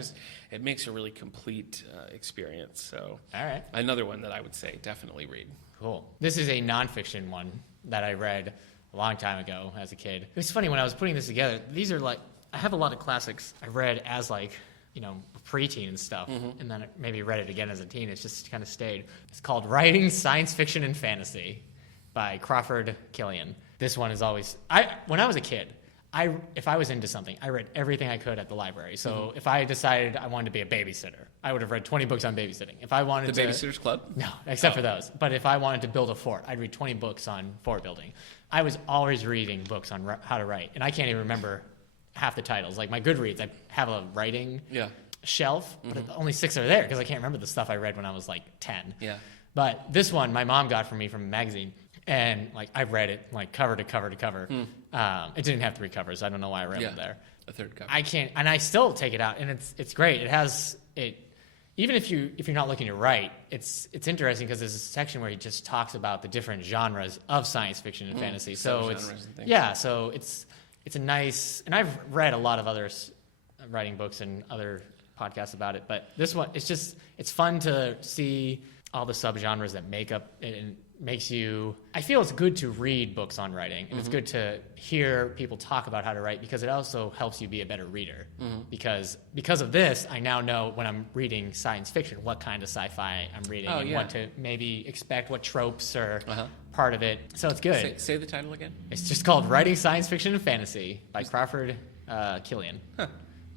it makes a really complete experience. So all right. Another one that I would say definitely read. Cool. This is a nonfiction one that I read a long time ago as a kid. It was funny when I was putting this together. These are I have a lot of classics I read as preteen and stuff, and then maybe read it again as a teen. It's just kind of stayed. It's called Writing Science Fiction and Fantasy by Crawford Killian. This one is always when I was a kid, if I was into something, I read everything I could at the library. So if I decided I wanted to be a babysitter, I would have read 20 books on babysitting. If I wanted The Babysitter's Club? No, except for those. But if I wanted to build a fort, I'd read 20 books on fort building. I was always reading books on how to write, and I can't even remember half the titles. My Goodreads, I have a writing shelf, but only 6 are there because I can't remember the stuff I read when I was 10. Yeah. But this one, my mom got for me from a magazine, and I read it cover to cover to cover. It didn't have 3 covers. I don't know why I read them there. A 3rd cover. I can't, and I still take it out, and it's great. It has it. Even if you're not looking to write, it's interesting because there's a section where he just talks about the different genres of science fiction and fantasy. So it's a nice, and I've read a lot of others writing books and other podcasts about it, but this one, it's fun to see all the subgenres that make up and makes you, I feel it's good to read books on writing, and it's good to hear people talk about how to write because it also helps you be a better reader. Because of this, I now know when I'm reading science fiction, what kind of sci-fi I'm reading and what to maybe expect, what tropes are part of it. So it's good. Say the title again. It's just called Writing Science Fiction and Fantasy by Crawford Killian.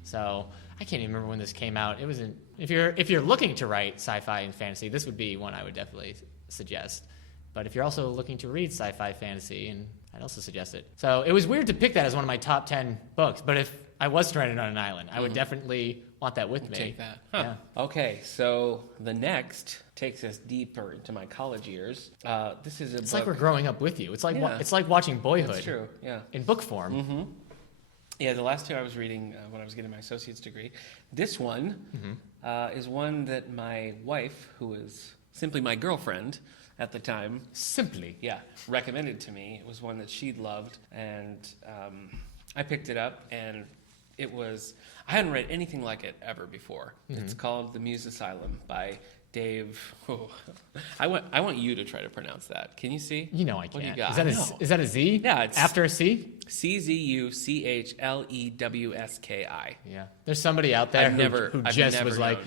So I can't even remember when this came out. It was if you're looking to write sci-fi and fantasy, this would be one I would definitely suggest. But if you're also looking to read sci-fi fantasy, and I'd also suggest it. So it was weird to pick that as one of my top 10 books, but if I was stranded on an island, I would definitely want that with me. Take that. Yeah. Okay, so the next takes us deeper into my college years. This is a book. It's like we're growing up with you. It's like watching Boyhood. That's true, yeah. In book form. Yeah, the last two I was reading when I was getting my associate's degree. This one is one that my wife, who was simply my girlfriend at the time, recommended to me. It was one that she'd loved, and I picked it up, and it was, I hadn't read anything like it ever before. It's called The Muse Asylum by Dave. Oh, I want you to try to pronounce that. Can you see? You know I can't. What do you got? Is that a Z? Yeah, it's after a C? Czchuchlewski. Yeah. There's somebody out there who just was like,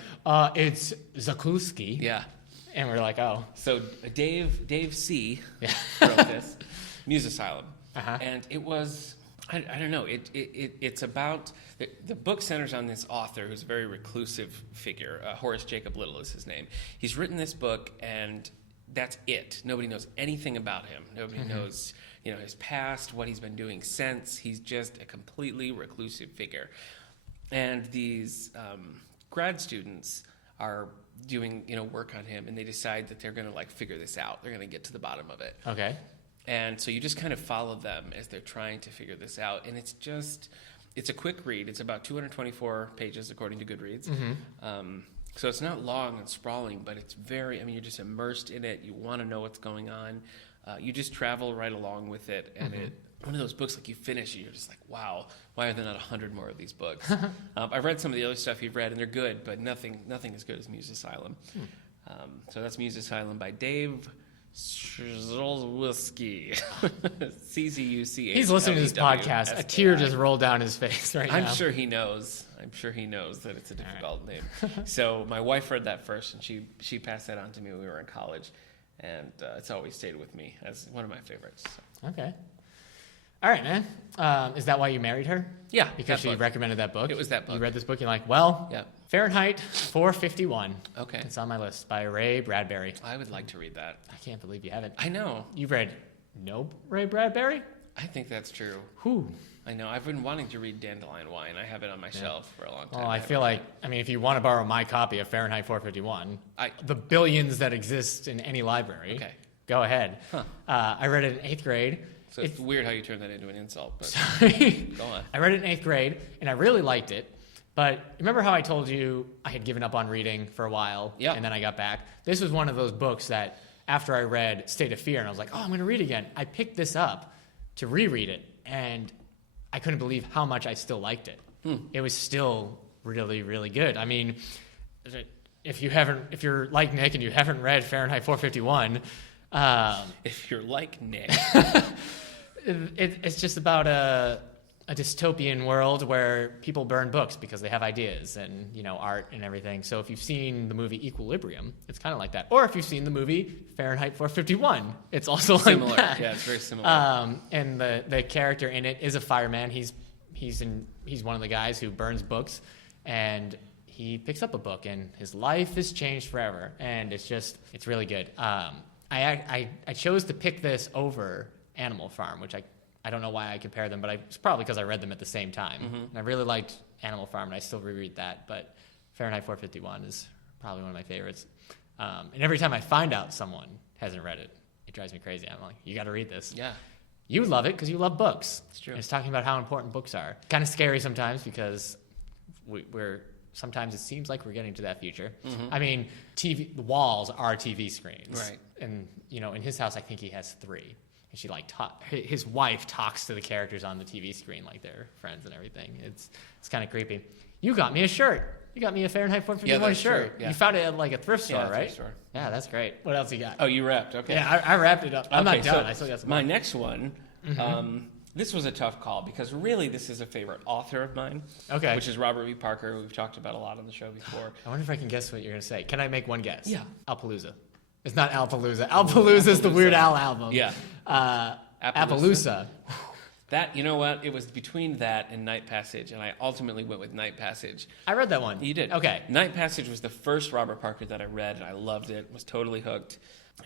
it's Zakluski. Yeah. And we're like, oh. So Dave C. wrote this, Muse Asylum. And it was, I don't know, it's about, the book centers on this author who's a very reclusive figure. Horace Jacob Little is his name. He's written this book, and that's it. Nobody knows anything about him. Nobody knows, his past, what he's been doing since. He's just a completely reclusive figure. And these grad students are doing, work on him, and they decide that they're going to figure this out. They're going to get to the bottom of it. Okay. And so you just kind of follow them as they're trying to figure this out. And it's a quick read. It's about 224 pages, according to Goodreads. So it's not long and sprawling, but it's you're just immersed in it. You want to know what's going on. You just travel right along with it. And one of those books, you finish and you're just like, wow, why are there not 100 more of these books? I've read some of the other stuff you've read, and they're good, but nothing as good as Muse Asylum. So that's Muse Asylum by Dave Czchuchlewski. Czchuchlewski. He's listening to this podcast. A tear just rolled down his face now. I'm sure he knows that it's a difficult name. So my wife read that first, and she passed that on to me when we were in college, and it's always stayed with me as one of my favorites. So. Okay. All right, man. Is that why you married her? Yeah. Because she recommended that book? It was that book. You read this book, you're like, well, Fahrenheit 451. Okay. It's on my list by Ray Bradbury. I would like to read that. I can't believe you haven't. I know. You've read no Ray Bradbury? I think that's true. Whew. I know. I've been wanting to read Dandelion Wine. I have it on my shelf for a long time. Well, I feel like, if you want to borrow my copy of Fahrenheit 451, the billions that exist in any library, go ahead. Huh. I read it in 8th grade. So it's weird how you turn that into an insult. But sorry. Go on. I read it in 8th grade, and I really liked it. But remember how I told you I had given up on reading for a while, and then I got back? This was one of those books that after I read State of Fear, and I was like, oh, I'm going to read it again. I picked this up to reread it, and I couldn't believe how much I still liked it. It was still really, really good. If you're like Nick and you haven't read Fahrenheit 451... if you're like Nick... it's just about a dystopian world where people burn books because they have ideas and, art and everything. So if you've seen the movie Equilibrium, it's kind of like that. Or if you've seen the movie Fahrenheit 451, it's also similar. Like that. Yeah, it's very similar. And the character in it is a fireman. He's one of the guys who burns books, and he picks up a book, and his life is changed forever. And it's really good. I chose to pick this over Animal Farm, which I don't know why I compare them, but it's probably because I read them at the same time. And I really liked Animal Farm, and I still reread that. But Fahrenheit 451 is probably one of my favorites. And every time I find out someone hasn't read it, it drives me crazy. I'm like, you got to read this. Yeah. You would love it because you love books. It's true. And it's talking about how important books are. Kind of scary sometimes because sometimes it seems like we're getting to that future. The walls are TV screens. Right. And, in his house, I think he has 3. And she his wife talks to the characters on the TV screen like they're friends and everything. It's kind of creepy. You got me a shirt. You got me a Fahrenheit 451 shirt. True. Yeah. You found it at a thrift store, right? Thrift store. Yeah, that's great. What else you got? Oh, you wrapped. Okay. Yeah, I wrapped it up. I'm not done. So I still got some my more. next one, this was a tough call because really this is a favorite author of mine. Okay. Which is Robert V. Parker, who we've talked about a lot on the show before. I wonder if I can guess what you're going to say. Can I make one guess? Yeah. Alpalooza. It's not Alpalooza. Alpalooza is the Weird Al album. Yeah. Appaloosa. That, you know what? It was between that and Night Passage, and I ultimately went with Night Passage. I read that one. You did? Okay. Night Passage was the first Robert Parker that I read, and I loved it. Was totally hooked.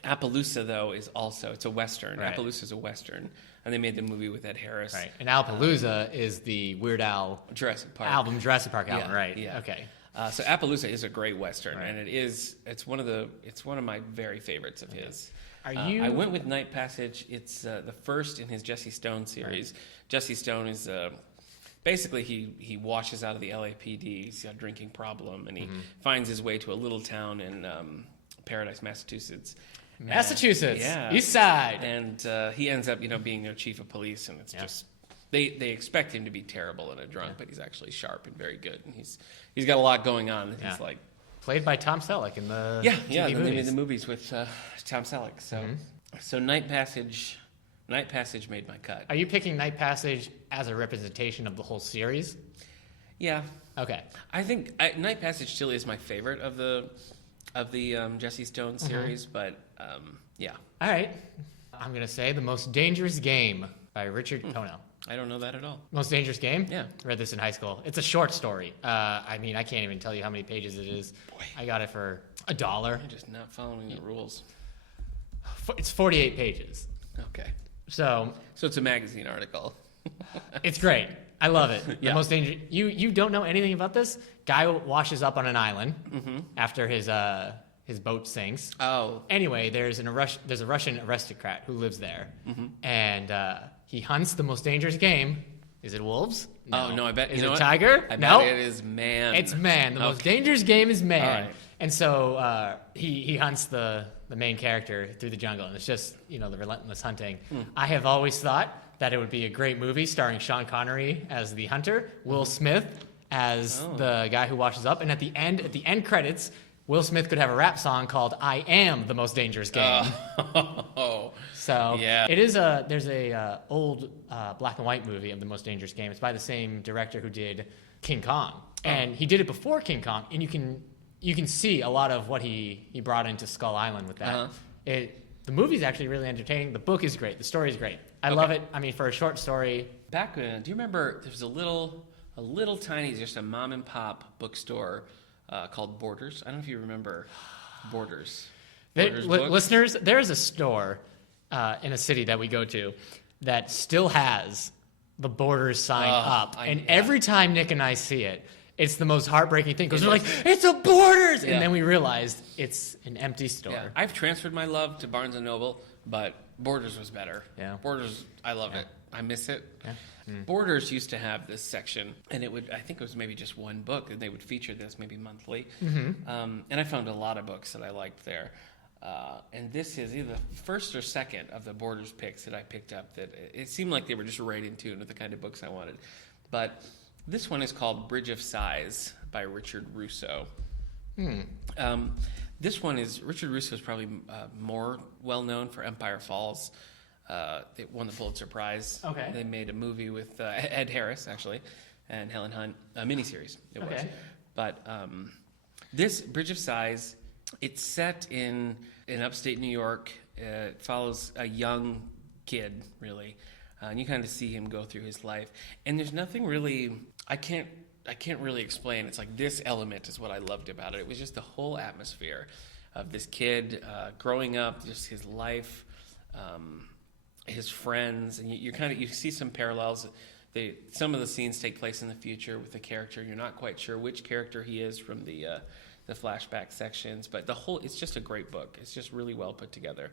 Appaloosa, though, it's a Western. Right. Appaloosa is a Western, and they made the movie with Ed Harris. Right. And Alpalooza is the Weird Al Jurassic Park Jurassic Park album, right? Yeah. Okay. So Appaloosa is a great Western, and it's one of my very favorites of his. I went with Night Passage. It's the first in his Jesse Stone series. Right. Jesse Stone is basically he washes out of the LAPD. He's got a drinking problem, and he finds his way to a little town in Paradise, Massachusetts. East Side. And he ends up, being their chief of police, and it's just they expect him to be terrible and a drunk, but he's actually sharp and very good, and he's got a lot going on. He's like played by Tom Selleck in the they made the movies with Tom Selleck. So Night Passage made my cut. Are you picking Night Passage as a representation of the whole series? Yeah. Okay. I think Night Passage still is my favorite of the Jesse Stone series, but yeah. All right. I'm going to say The Most Dangerous Game by Richard Kono. I don't know that at all. Most Dangerous Game? Yeah. Read this in high school. It's a short story. I can't even tell you how many pages it is. Boy. I got it for $1. You're just not following the rules. It's 48 pages. Okay. So it's a magazine article. It's great. I love it. The most dangerous. You don't know anything about this? Guy washes up on an island after his boat sinks. Oh. Anyway, there's a Russian aristocrat who lives there, and he hunts the most dangerous game. Is it wolves? No. Oh no, I bet. Is it tiger? I no. bet it is man. It's man. The most dangerous game is man. All right. And so he hunts the main character through the jungle, and it's just the relentless hunting. I have always thought that it would be a great movie starring Sean Connery as the hunter, Will Smith as the guy who washes up, and at the end credits, Will Smith could have a rap song called "I Am the Most Dangerous Game." So it is there's a old black and white movie of the Most Dangerous Game. It's by the same director who did King Kong, and he did it before King Kong, and you can see a lot of what he brought into Skull Island with that. The movie's actually really entertaining. The book is great. The story is great. I love it. I mean, for a short story. Back when, do you remember there was a little tiny, just a mom and pop bookstore called Borders? I don't know if you remember Borders. Listeners, there is a store in a city that we go to that still has the Borders sign up. Every time Nick and I see it, it's the most heartbreaking thing because we're like, it's a Borders! And then we realized it's an empty store. Yeah. I've transferred my love to Barnes & Noble, but Borders was better. Yeah. Borders, I love it. I miss it. Yeah. Borders used to have this section, and I think it was maybe just one book, and they would feature this maybe monthly. And I found a lot of books that I liked there. And this is either the first or second of the Borders picks that I picked up that it seemed like they were just right in tune with the kind of books I wanted. But this one is called Bridge of Sighs by Richard Russo. This one Richard Russo is probably more well-known for Empire Falls. It won the Pulitzer Prize. Okay. They made a movie with Ed Harris, actually, and Helen Hunt, a miniseries it was. But this Bridge of Sighs, it's set in upstate New York. It follows a young kid, really, and you kind of see him go through his life. And there's nothing really, I can't really explain. It's like this element is what I loved about it. It was just the whole atmosphere of this kid growing up, just his life, his friends, and you see some parallels. Some of the scenes take place in the future with the character. You're not quite sure which character he is from the flashback sections, but it's just a great book. It's just really well put together.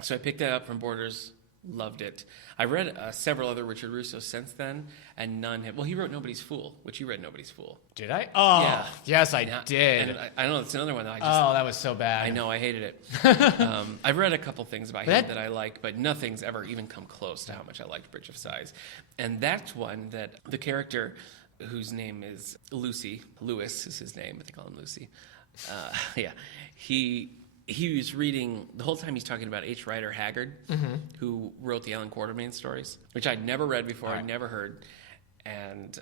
So I picked that up from Borders. Loved it. I read several other Richard Russo since then, and none have. Well, he wrote Nobody's Fool, which you read Nobody's Fool. Did I? Oh, yeah. Yes, I did. And I know it's another one that I just. Oh, that was so bad. I know, I hated it. I've read a couple things about him that I like, but nothing's ever even come close to how much I liked Bridge of Sighs. And that's one that the character, whose name is Lucy, Lewis is his name, but they call him Lucy. He was reading, the whole time he's talking about H. Rider Haggard, who wrote the Ellen Quartermain stories, which I'd never read before, I'd never heard. And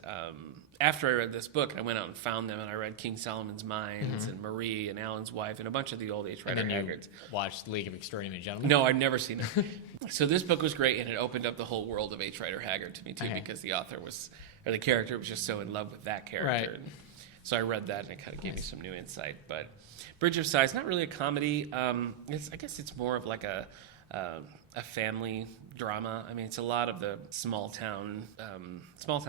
after I read this book, I went out and found them, and I read King Solomon's Mines and Marie and Alan's Wife and a bunch of the old H. Rider Haggards. Watched League of Extraordinary Gentlemen? No, I've never seen it. So this book was great, and it opened up the whole world of H. Rider Haggard to me, too, because the character was just so in love with that character. Right. And so I read that, and it kind of gave me some new insight. But Bridge of Sighs, not really a comedy. I guess it's more of like a family drama. I mean, it's a lot of the small town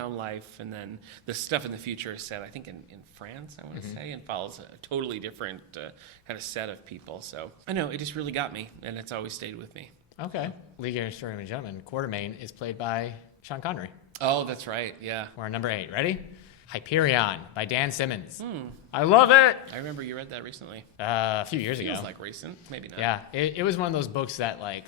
life, and then the stuff in the future is set, I think, in France, I want to say, and follows a totally different kind of set of people. So I know, it just really got me, and it's always stayed with me. Okay. League of Extraordinary Gentlemen, Quartermain is played by Sean Connery. Oh, that's right. Yeah. We're on number 8. Ready? Hyperion by Dan Simmons. I love it. I remember you read that recently. A few years ago. Feels like recent. Maybe not. Yeah. It was one of those books that, like,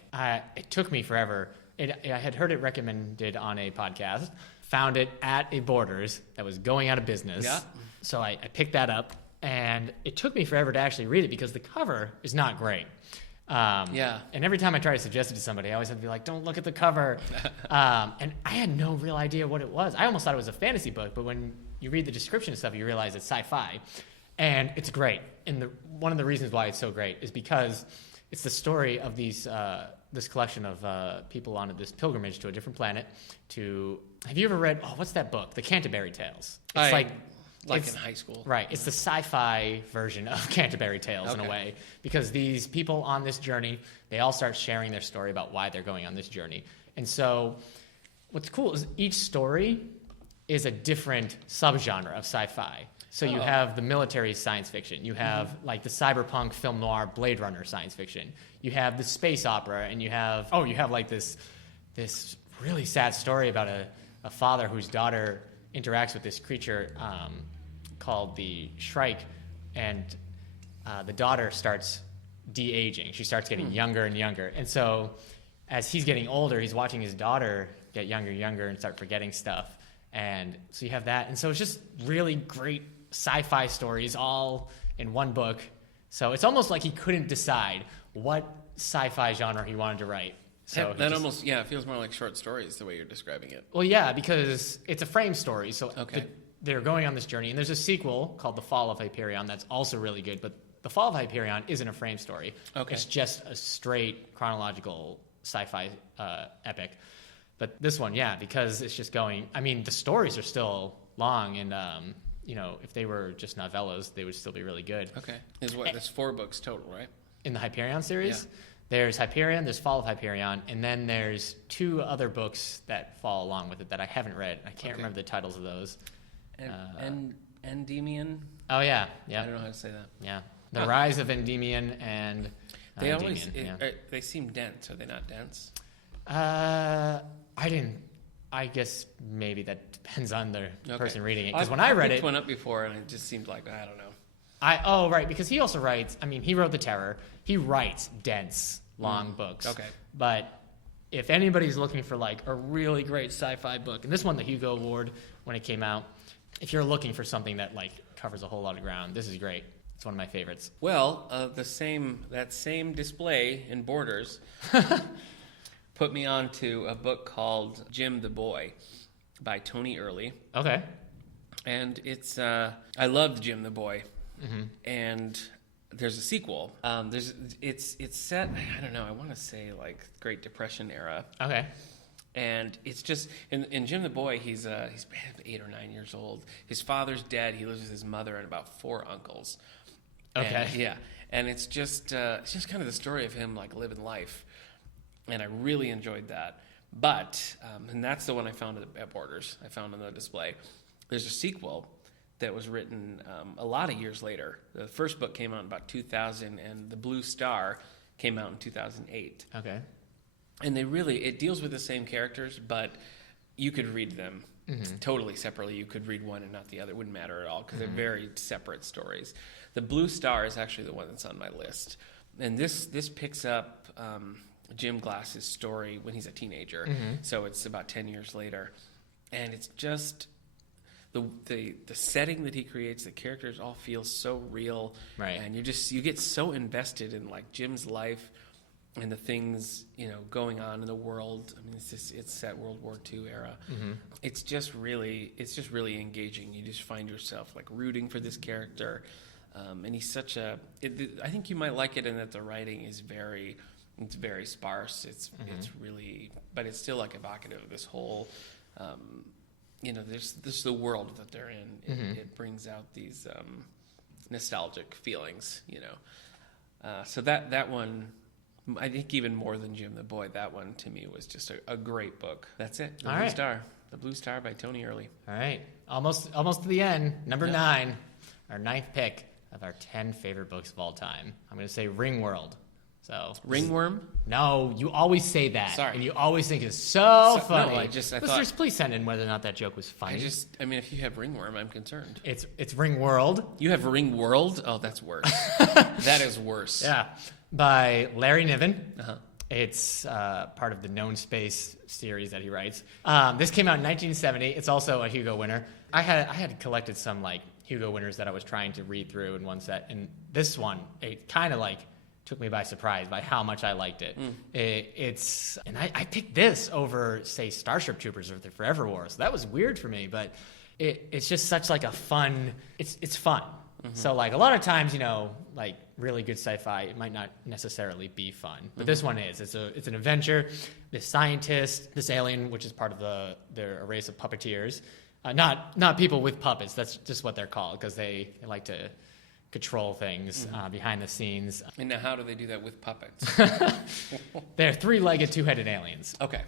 it took me forever. I had heard it recommended on a podcast, found it at a Borders that was going out of business. Yeah. So I picked that up, and it took me forever to actually read it because the cover is not great. Yeah. And every time I try to suggest it to somebody, I always have to be like, don't look at the cover. And I had no real idea what it was. I almost thought it was a fantasy book, but when you read the description and stuff, you realize it's sci-fi. And it's great. And one of the reasons why it's so great is because it's the story of this collection of people on this pilgrimage to a different planet have you ever read, what's that book? The Canterbury Tales. It's like in high school. Right. It's the sci-fi version of Canterbury Tales in a way, because these people on this journey, they all start sharing their story about why they're going on this journey. And so what's cool is each story is a different subgenre of sci-fi. So you have the military science fiction. You have like the cyberpunk film noir Blade Runner science fiction. You have the space opera, and you have like this really sad story about a father whose daughter interacts with this creature called the Shrike, and the daughter starts de-aging. She starts getting younger and younger. And so as he's getting older, he's watching his daughter get younger and younger and start forgetting stuff. And so you have that. And so it's just really great sci-fi stories all in one book. So it's almost like he couldn't decide what sci-fi genre he wanted to write. So it feels more like short stories the way you're describing it. Well, yeah, because it's a frame story. So they're going on this journey. And there's a sequel called The Fall of Hyperion that's also really good. But The Fall of Hyperion isn't a frame story. Okay. It's just a straight chronological sci-fi epic. But this one, because it's just going... I mean, the stories are still long, and, if they were just novellas, they would still be really good. Okay. There's 4 books total, right? In the Hyperion series? Yeah. There's Hyperion, there's Fall of Hyperion, and then there's 2 other books that fall along with it that I haven't read. I can't remember the titles of those. Endymion? Oh, yeah. I don't know how to say that. Yeah. The Rise of Endymion and... They they seem dense. Are they not dense? I guess maybe that depends on the person reading it. Because when I read picked one up before, and it just seemed like, I don't know. Right, because he also writes, he wrote The Terror. He writes dense, long books. Okay. But if anybody's looking for like a really great sci-fi book, and this won the Hugo Award when it came out, if you're looking for something that like covers a whole lot of ground, this is great. It's one of my favorites. Well, that same display in Borders put me on to a book called Jim the Boy by Tony Early. Okay. And it's I loved Jim the Boy. Mm-hmm. And there's a sequel. It's set, I don't know, I want to say like Great Depression era. Okay. And it's just in Jim the Boy, he's 8 or 9 years old. His father's dead. He lives with his mother and about 4 uncles. Okay. And it's just kind of the story of him like living life, and I really enjoyed that. But and that's the one I found at Borders. I found on the display. There's a sequel that was written a lot of years later. The first book came out in about 2000, and The Blue Star came out in 2008. Okay. And it deals with the same characters, but you could read them totally separately. You could read one and not the other. It wouldn't matter at all because they're very separate stories. The Blue Star is actually the one that's on my list. And this picks up Jim Glass's story when he's a teenager. Mm-hmm. So it's about 10 years later. And it's just the setting that he creates, the characters all feel so real. Right. And you get so invested in like Jim's life and the things, going on in the world. I mean, it's set World War II era. Mm-hmm. It's just really engaging. You just find yourself like rooting for this character. And he's such I think you might like it in that the writing is very sparse. It's really, but it's still like evocative of this whole, there's the world that they're in. It brings out these nostalgic feelings, So that one, I think even more than Jim the Boy, that one to me was just a great book. That's it. The Blue Star by Tony Early. All right. Almost to the end. Number 9, our 9th pick of our 10 favorite books of all time. I'm going to say Ringworld. So Ringworm? No, you always say that. Sorry. And you always think it's so funny. No, I thought... Listeners, please send in whether or not that joke was funny. I mean, if you have Ringworm, I'm concerned. It's Ringworld. You have Ringworld? Oh, that's worse. That is worse. Yeah. By Larry Niven. Uh-huh. It's part of the Known Space series that he writes. This came out in 1970. It's also a Hugo winner. I had collected some like Hugo winners that I was trying to read through in one set, and this one, it kind of like took me by surprise by how much I liked it. I picked this over, say, Starship Troopers or the Forever War, so that was weird for me, but it's just such like a fun, it's fun. Mm-hmm. So like a lot of times, like really good sci-fi, it might not necessarily be fun, but this one is. It's an adventure. This scientist, this alien, which is part of their race of puppeteers, not people with puppets. That's just what they're called because they like to control things behind the scenes. And now how do they do that with puppets? They're three-legged, two-headed aliens. Okay.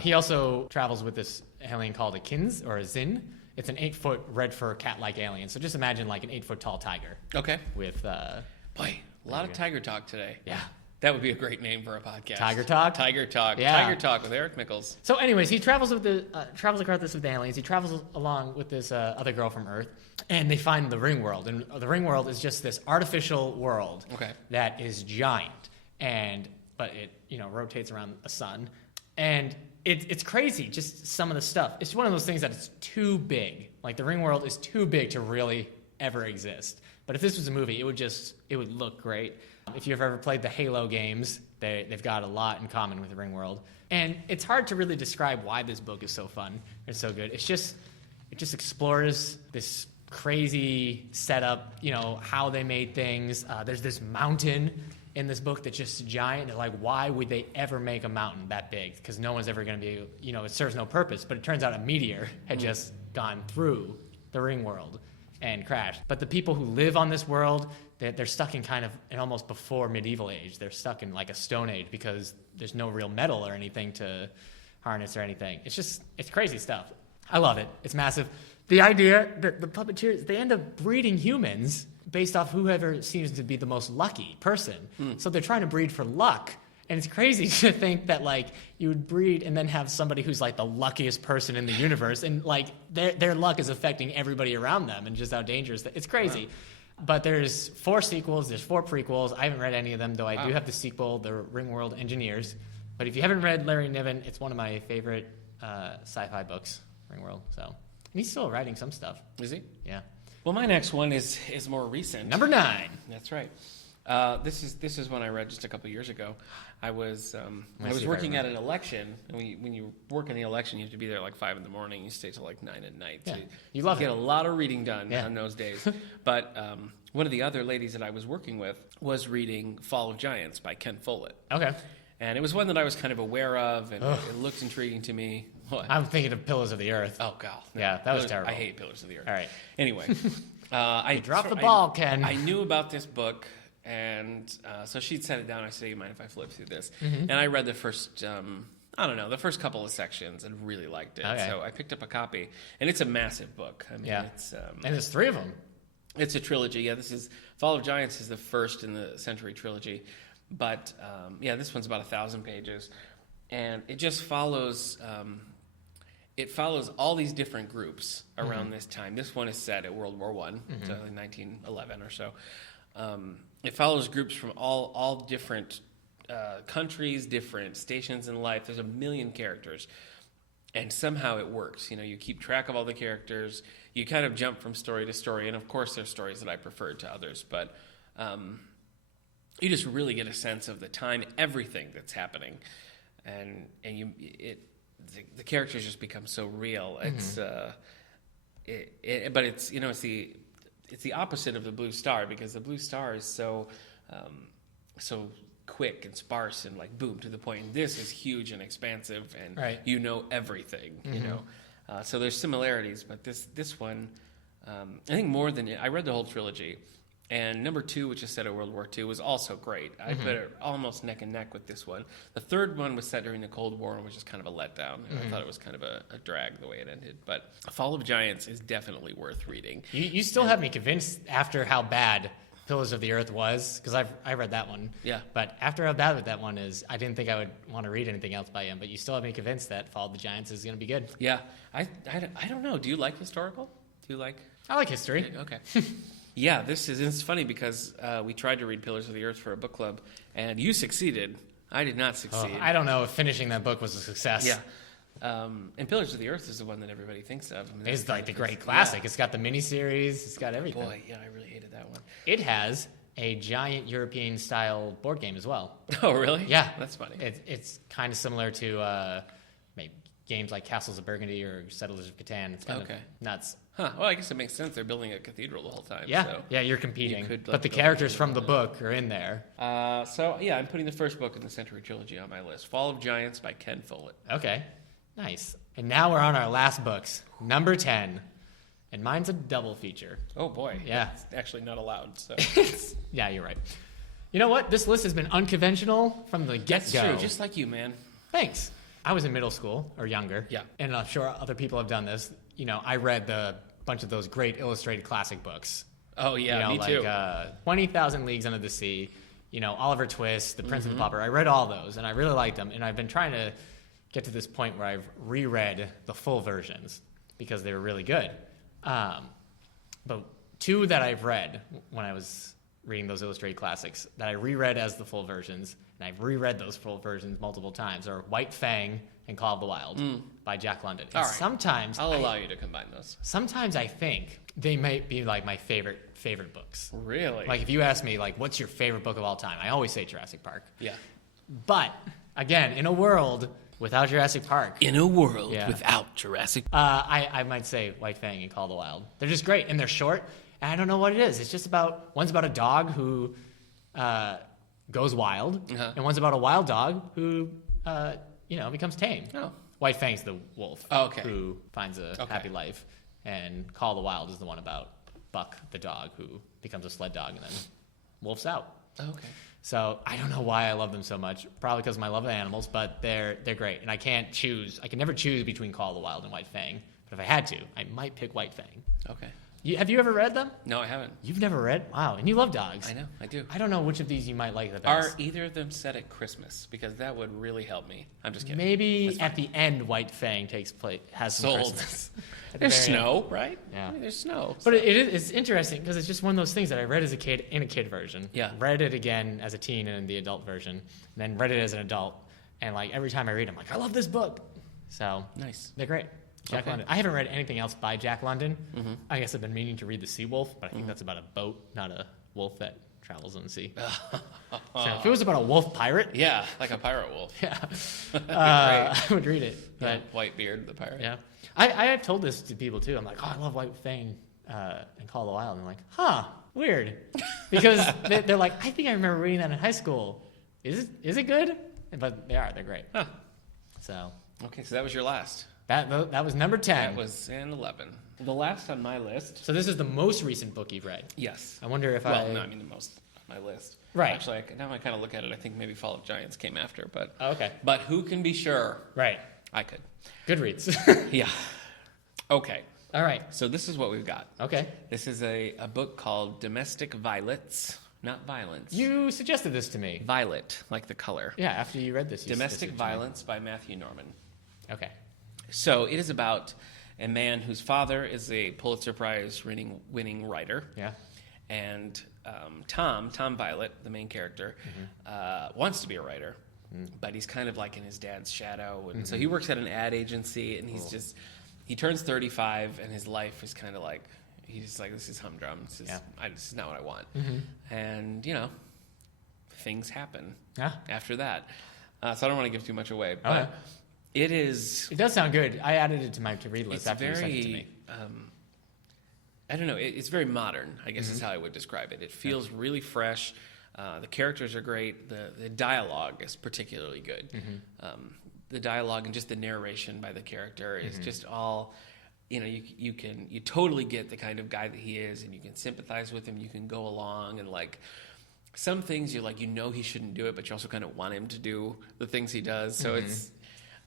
He also travels with this alien called a Kins or a Zin. It's an 8-foot red fur cat-like alien. So just imagine like an 8-foot tall tiger. Okay. With boy, a lot of tiger talk today. Yeah. That would be a great name for a podcast. Tiger Talk? Tiger Talk. Yeah. Tiger Talk with Eric Mickles. So anyways, he travels across this with the aliens. He travels along with this other girl from Earth, and they find the Ring World. And the Ring World is just this artificial world that is giant, but it rotates around a sun. And it's crazy, just some of the stuff. It's one of those things that it's too big. Like the Ring World is too big to really ever exist. But if this was a movie, it would look great. If you've ever played the Halo games, they've got a lot in common with the Ring World. And it's hard to really describe why this book is so fun and so good. It just explores this crazy setup, how they made things. There's this mountain in this book that's just giant. And like, why would they ever make a mountain that big? Because no one's ever going to be, it serves no purpose. But it turns out a meteor had just gone through the Ring World and crashed. But the people who live on this world, they're stuck in kind of an almost before medieval age. They're stuck in like a stone age because there's no real metal or anything to harness or anything. It's crazy stuff. I love it. It's massive. The idea that the puppeteers, they end up breeding humans based off whoever seems to be the most lucky person. So they're trying to breed for luck. And it's crazy to think that like you would breed and then have somebody who's like the luckiest person in the universe, and like their luck is affecting everybody around them, and just how dangerous it's crazy. Wow. But there's 4 sequels, there's 4 prequels. I haven't read any of them, though I do have the sequel, The Ringworld Engineers. But if you haven't read Larry Niven, it's one of my favorite sci-fi books, Ringworld. So, and he's still writing some stuff. Is he? Yeah. Well, my next one is more recent. Number 9. That's right. This is one I read just a couple years ago. I was working at an election, and when you work in the election, you have to be there like 5 in the morning. You stay till like 9 at night. Yeah. So you love get it. a lot of reading done on those days. But one of the other ladies that I was working with was reading Fall of Giants by Ken Follett. Okay. And it was one that I was kind of aware of, and it looked intriguing to me. What? I'm thinking of Pillars of the Earth. Oh, God. No. Yeah, that was terrible. I hate Pillars of the Earth. All right. Anyway. I dropped the ball, Ken. I knew about this book. And so she'd set it down. I said, "You mind if I flip through this?" Mm-hmm. And I read the first, the first couple of sections and really liked it. Okay. So I picked up a copy, and it's a massive book. I mean, it's and there's 3 of them. It's a trilogy. Yeah, this is Fall of Giants is the first in the Century trilogy, but this one's about 1,000 pages, and it just follows. It follows all these different groups around this time. This one is set at World War I, so in 1911 or so. It follows groups from all different countries, different stations in life. There's a million characters, and somehow it works. You keep track of all the characters. You kind of jump from story to story, and of course, there's stories that I prefer to others, but you just really get a sense of the time, everything that's happening, and the characters just become so real. It's but it's it's the opposite of the Blue Star, because the Blue Star is so quick and sparse and like boom to the point. And this is huge and expansive, and everything. So there's similarities, but this one, I think more than I read the whole trilogy, and number 2, which is set at World War II, was also great. I put it almost neck and neck with this one. The third one was set during the Cold War and was just kind of a letdown. I thought it was kind of a drag the way it ended. But Fall of Giants is definitely worth reading. You still have me convinced after how bad Pillars of the Earth was, because I read that one. Yeah. But after about that one is, I didn't think I would want to read anything else by him, but you still have me convinced that Fall of the Giants is going to be good. Yeah. I don't know. Do you like historical? Do you like... I like history. Okay. Yeah, it's funny because we tried to read Pillars of the Earth for a book club, and you succeeded. I did not succeed. I don't know if finishing that book was a success. Yeah. And Pillars of the Earth is the one that everybody thinks of. I mean, it's like the great classic. Yeah. It's got the miniseries. It's got everything. Boy, yeah, I really hated that one. It has a giant European-style board game as well. Oh, really? Yeah. That's funny. It's kind of similar to maybe games like Castles of Burgundy or Settlers of Catan. It's kind of nuts. Huh. Well, I guess it makes sense. They're building a cathedral the whole time. Yeah. So yeah, you're competing. Could, but the characters from the book are in there. So, yeah, I'm putting the first book in the Century Trilogy on my list. Fall of Giants by Ken Follett. Okay. Nice. And now we're on our last books. Number 10. And mine's a double feature. Oh, boy. Yeah. It's actually not allowed. So. Yeah, you're right. You know what? This list has been unconventional from the get-go. That's true. Just like you, man. Thanks. I was in middle school or younger. Yeah. And I'm sure other people have done this. You know, I read the bunch of those great illustrated classic books. Oh, yeah, me too. 20,000 Leagues Under the Sea, Oliver Twist, The Prince and the Pauper. I read all those, and I really liked them. And I've been trying to get to this point where I've reread the full versions because they were really good. But two that I've read when I was reading those illustrated classics that I reread as the full versions, and I've reread those full versions multiple times, are White Fang and Call of the Wild by Jack London. And all right. Sometimes I'll allow you to combine those. Sometimes I think they might be like my favorite books. Really? Like if you ask me, like, what's your favorite book of all time? I always say Jurassic Park. Yeah. But again, in a world without Jurassic Park. In a world without Jurassic Park. I might say White Fang and Call of the Wild. They're just great, and they're short, and I don't know what it is. It's just one's about a dog who goes wild, and one's about a wild dog who, becomes tame. Oh. White Fang's the wolf who finds a happy life, and Call of the Wild is the one about Buck, the dog, who becomes a sled dog and then wolfs out. Okay. So I don't know why I love them so much. Probably because of my love of animals, but they're great. And I can't choose. I can never choose between Call of the Wild and White Fang. But if I had to, I might pick White Fang. Okay. Have you ever read them? No, I haven't. You've never read? Wow. And you love dogs. I know. I do. I don't know which of these you might like the best. Are either of them set at Christmas? Because that would really help me. I'm just kidding. Maybe at the end, White Fang has some Christmas. There's snow, right? Yeah. I mean, there's snow. But it's interesting because it's just one of those things that I read as a kid in a kid version. Yeah. Read it again as a teen in the adult version. And then read it as an adult. And like every time I read it, I'm like, I love this book. So nice. They're great. Jack London. I haven't read anything else by Jack London. I guess I've been meaning to read The Sea Wolf, but I think that's about a boat, not a wolf that travels on the sea. So if it was about a wolf pirate, yeah, like a pirate wolf, I would read it. But Whitebeard, the pirate. Yeah, I have told this to people too. I'm like, I love White Fang and Call of the Wild. And they're like, weird, because they're like, I think I remember reading that in high school. Is it good? But they're great. Huh. So okay, so that was your last. That was number 10. That was in 11. The last on my list. So this is the most recent book you've read. Yes. I wonder if no, I mean the most on my list. Right. Actually, now I kind of look at it, I think maybe Fall of Giants came after, but okay. But who can be sure? Right. I could. Goodreads. Yeah. Okay. All right. So this is what we've got. Okay. This is a book called Domestic Violets, not Violence. You suggested this to me. Violet, like the color. Yeah, after you read this. Domestic Violence by Matthew Norman. Okay. So it is about a man whose father is a Pulitzer Prize winning writer. Yeah. And Tom Violet, the main character, wants to be a writer, but he's kind of like in his dad's shadow. And so he works at an ad agency, and he turns 35, and his life is kind of like, he's just like, this is humdrum. This is not what I want. And, things happen after that. So I don't want to give too much away, but it does sound good. I added it to my to-read list after you sent it to me. I don't know. It's very modern, I guess is how I would describe it. It feels really fresh. The characters are great. The dialogue is particularly good. The dialogue and just the narration by the character is just all, you totally get the kind of guy that he is, and you can sympathize with him. You can go along, and like some things you're like, he shouldn't do it, but you also kind of want him to do the things he does. So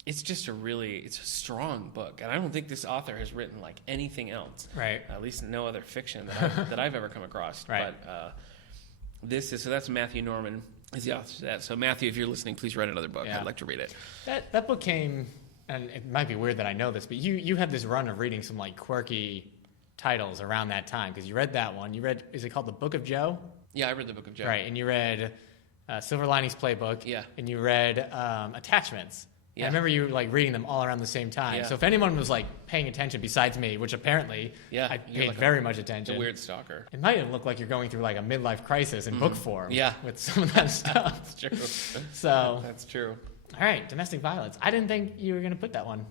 it's just it's a strong book, and I don't think this author has written like anything else. Right. At least no other fiction that I've ever come across. Right. But That's Matthew Norman is the author of that. So Matthew, if you're listening, please write another book. I'd like to read it. That book came, and it might be weird that I know this, but you had this run of reading some like quirky titles around that time, because you read that one. You read, is it called The Book of Joe? Yeah, I read The Book of Joe. Right, and you read Silver Linings Playbook. Yeah. And you read Attachments. Yeah. I remember you like reading them all around the same time. Yeah. So if anyone was like paying attention besides me, which apparently I paid like very much attention. A weird stalker. It might have looked like you're going through like a midlife crisis in book form. Yeah. With some of that stuff. That's true. So. That's true. All right, domestic violence. I didn't think you were going to put that one.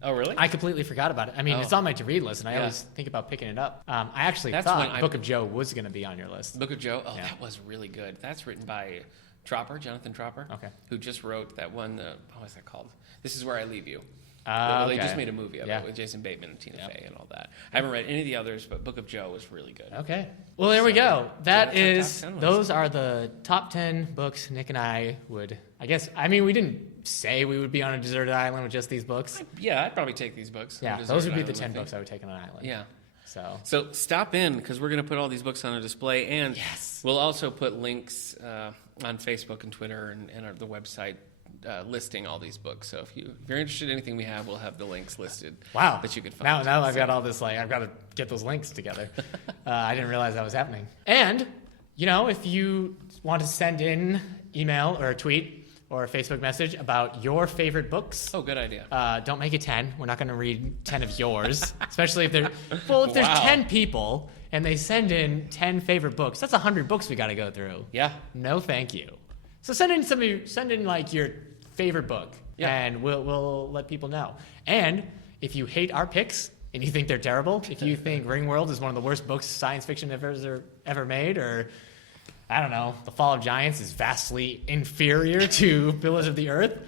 Oh, really? I completely forgot about it. I mean, it's on my to-read list, and I always think about picking it up. I actually thought Book of Joe was going to be on your list. Book of Joe? Oh, that was really good. That's written by Jonathan Tropper, who just wrote that one, what was that called? This Is Where I Leave You. They just made a movie of it with Jason Bateman and Tina Fey and all that. I haven't read any of the others, but Book of Joe was really good. Okay. Well, there we go. Those are the top 10 books Nick and I would, I guess, I mean, we didn't say we would be on a deserted island with just these books. I'd probably take these books. Yeah, those would be the 10 books I would take on an island. Yeah. So stop in, because we're going to put all these books on a display, and we'll also put links on Facebook and Twitter and the website listing all these books. So if you're interested in anything we have, we'll have the links listed. Wow. That you could find. Now I've got all this, I've got to get those links together. I didn't realize that was happening. And, if you want to send in email or a tweet or a Facebook message about your favorite books. Oh, good idea. Don't make it 10. We're not going to read 10 of yours, especially if there's 10 people and they send in 10 favorite books. That's 100 books we got to go through. Yeah. No, thank you. So send in like your favorite book, and we'll let people know. And if you hate our picks and you think they're terrible, if you think Ringworld is one of the worst books science fiction ever made, or I don't know, The Fall of Giants is vastly inferior to Pillars of the Earth,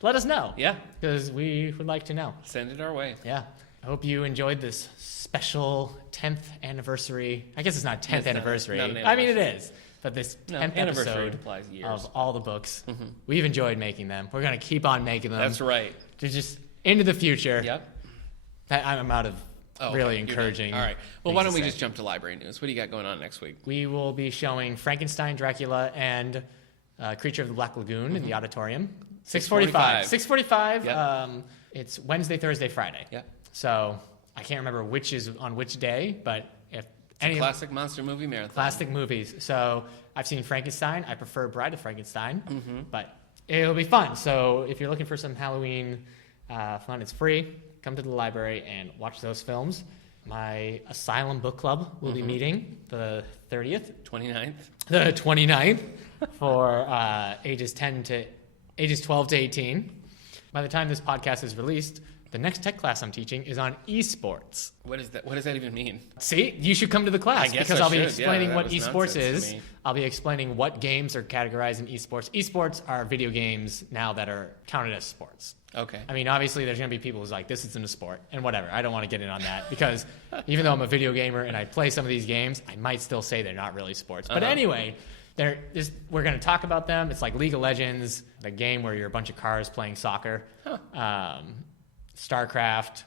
let us know. Yeah. Because we would like to know. Send it our way. Yeah. I hope you enjoyed this special 10th anniversary. I guess it's not 10th anniversary. I mean, it is. But this 10th episode of all the books. Mm-hmm. We've enjoyed making them. We're going to keep on making them. That's right. To just into the future. Yep. I'm out of really encouraging. All right. Well, why don't we just jump to library news? What do you got going on next week? We will be showing Frankenstein, Dracula, and Creature of the Black Lagoon in the auditorium. 6:45. 6:45. Yep. It's Wednesday, Thursday, Friday. Yeah. So I can't remember which is on which day, but if it's a classic monster movie marathon. Classic movies. So I've seen Frankenstein. I prefer Bride of Frankenstein, but it'll be fun. So if you're looking for some Halloween fun, it's free. Come to the library and watch those films. My Asylum Book Club will be meeting the 30th. 29th. The 29th for ages 12 to 18. By the time this podcast is released, the next tech class I'm teaching is on esports. What is that? What does that even mean? See, you should come to the class because I'll be explaining what esports is. Me. I'll be explaining what games are categorized in esports. Esports are video games now that are counted as sports. Okay. I mean, obviously, there's going to be people who's like, this isn't a sport, and whatever. I don't want to get in on that because even though I'm a video gamer and I play some of these games, I might still say they're not really sports. But anyway, we're going to talk about them. It's like League of Legends, the game where you're a bunch of cars playing soccer. StarCraft,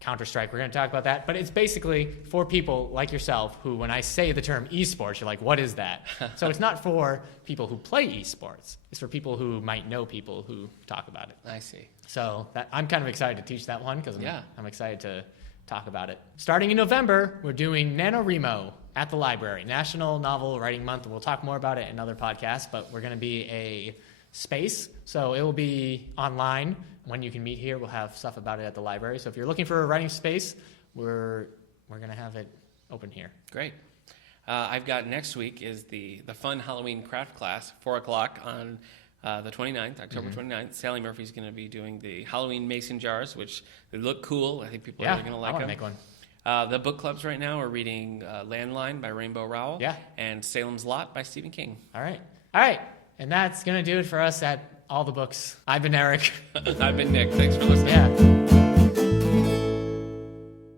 Counter-Strike, we're going to talk about that. But it's basically for people like yourself who, when I say the term esports, you're like, what is that? So it's not for people who play esports. It's for people who might know people who talk about it. I see. So I'm kind of excited to teach that one because I'm excited to talk about it. Starting in November, we're doing NaNoWriMo at the library, National Novel Writing Month. We'll talk more about it in other podcasts, but we're going to be a space. So it will be online. When you can meet here, we'll have stuff about it at the library. So if you're looking for a writing space, we're going to have it open here. Great. I've got next week is the fun Halloween craft class, 4 o'clock on the 29th, October 29th. Sally Murphy's going to be doing the Halloween mason jars, which they look cool. I think people are going to like them. I want to make one. The book clubs right now are reading Landline by Rainbow Rowell and Salem's Lot by Stephen King. All right. And that's going to do it for us at All the Books. I've been Eric. I've been Nick. Thanks for listening. Yeah.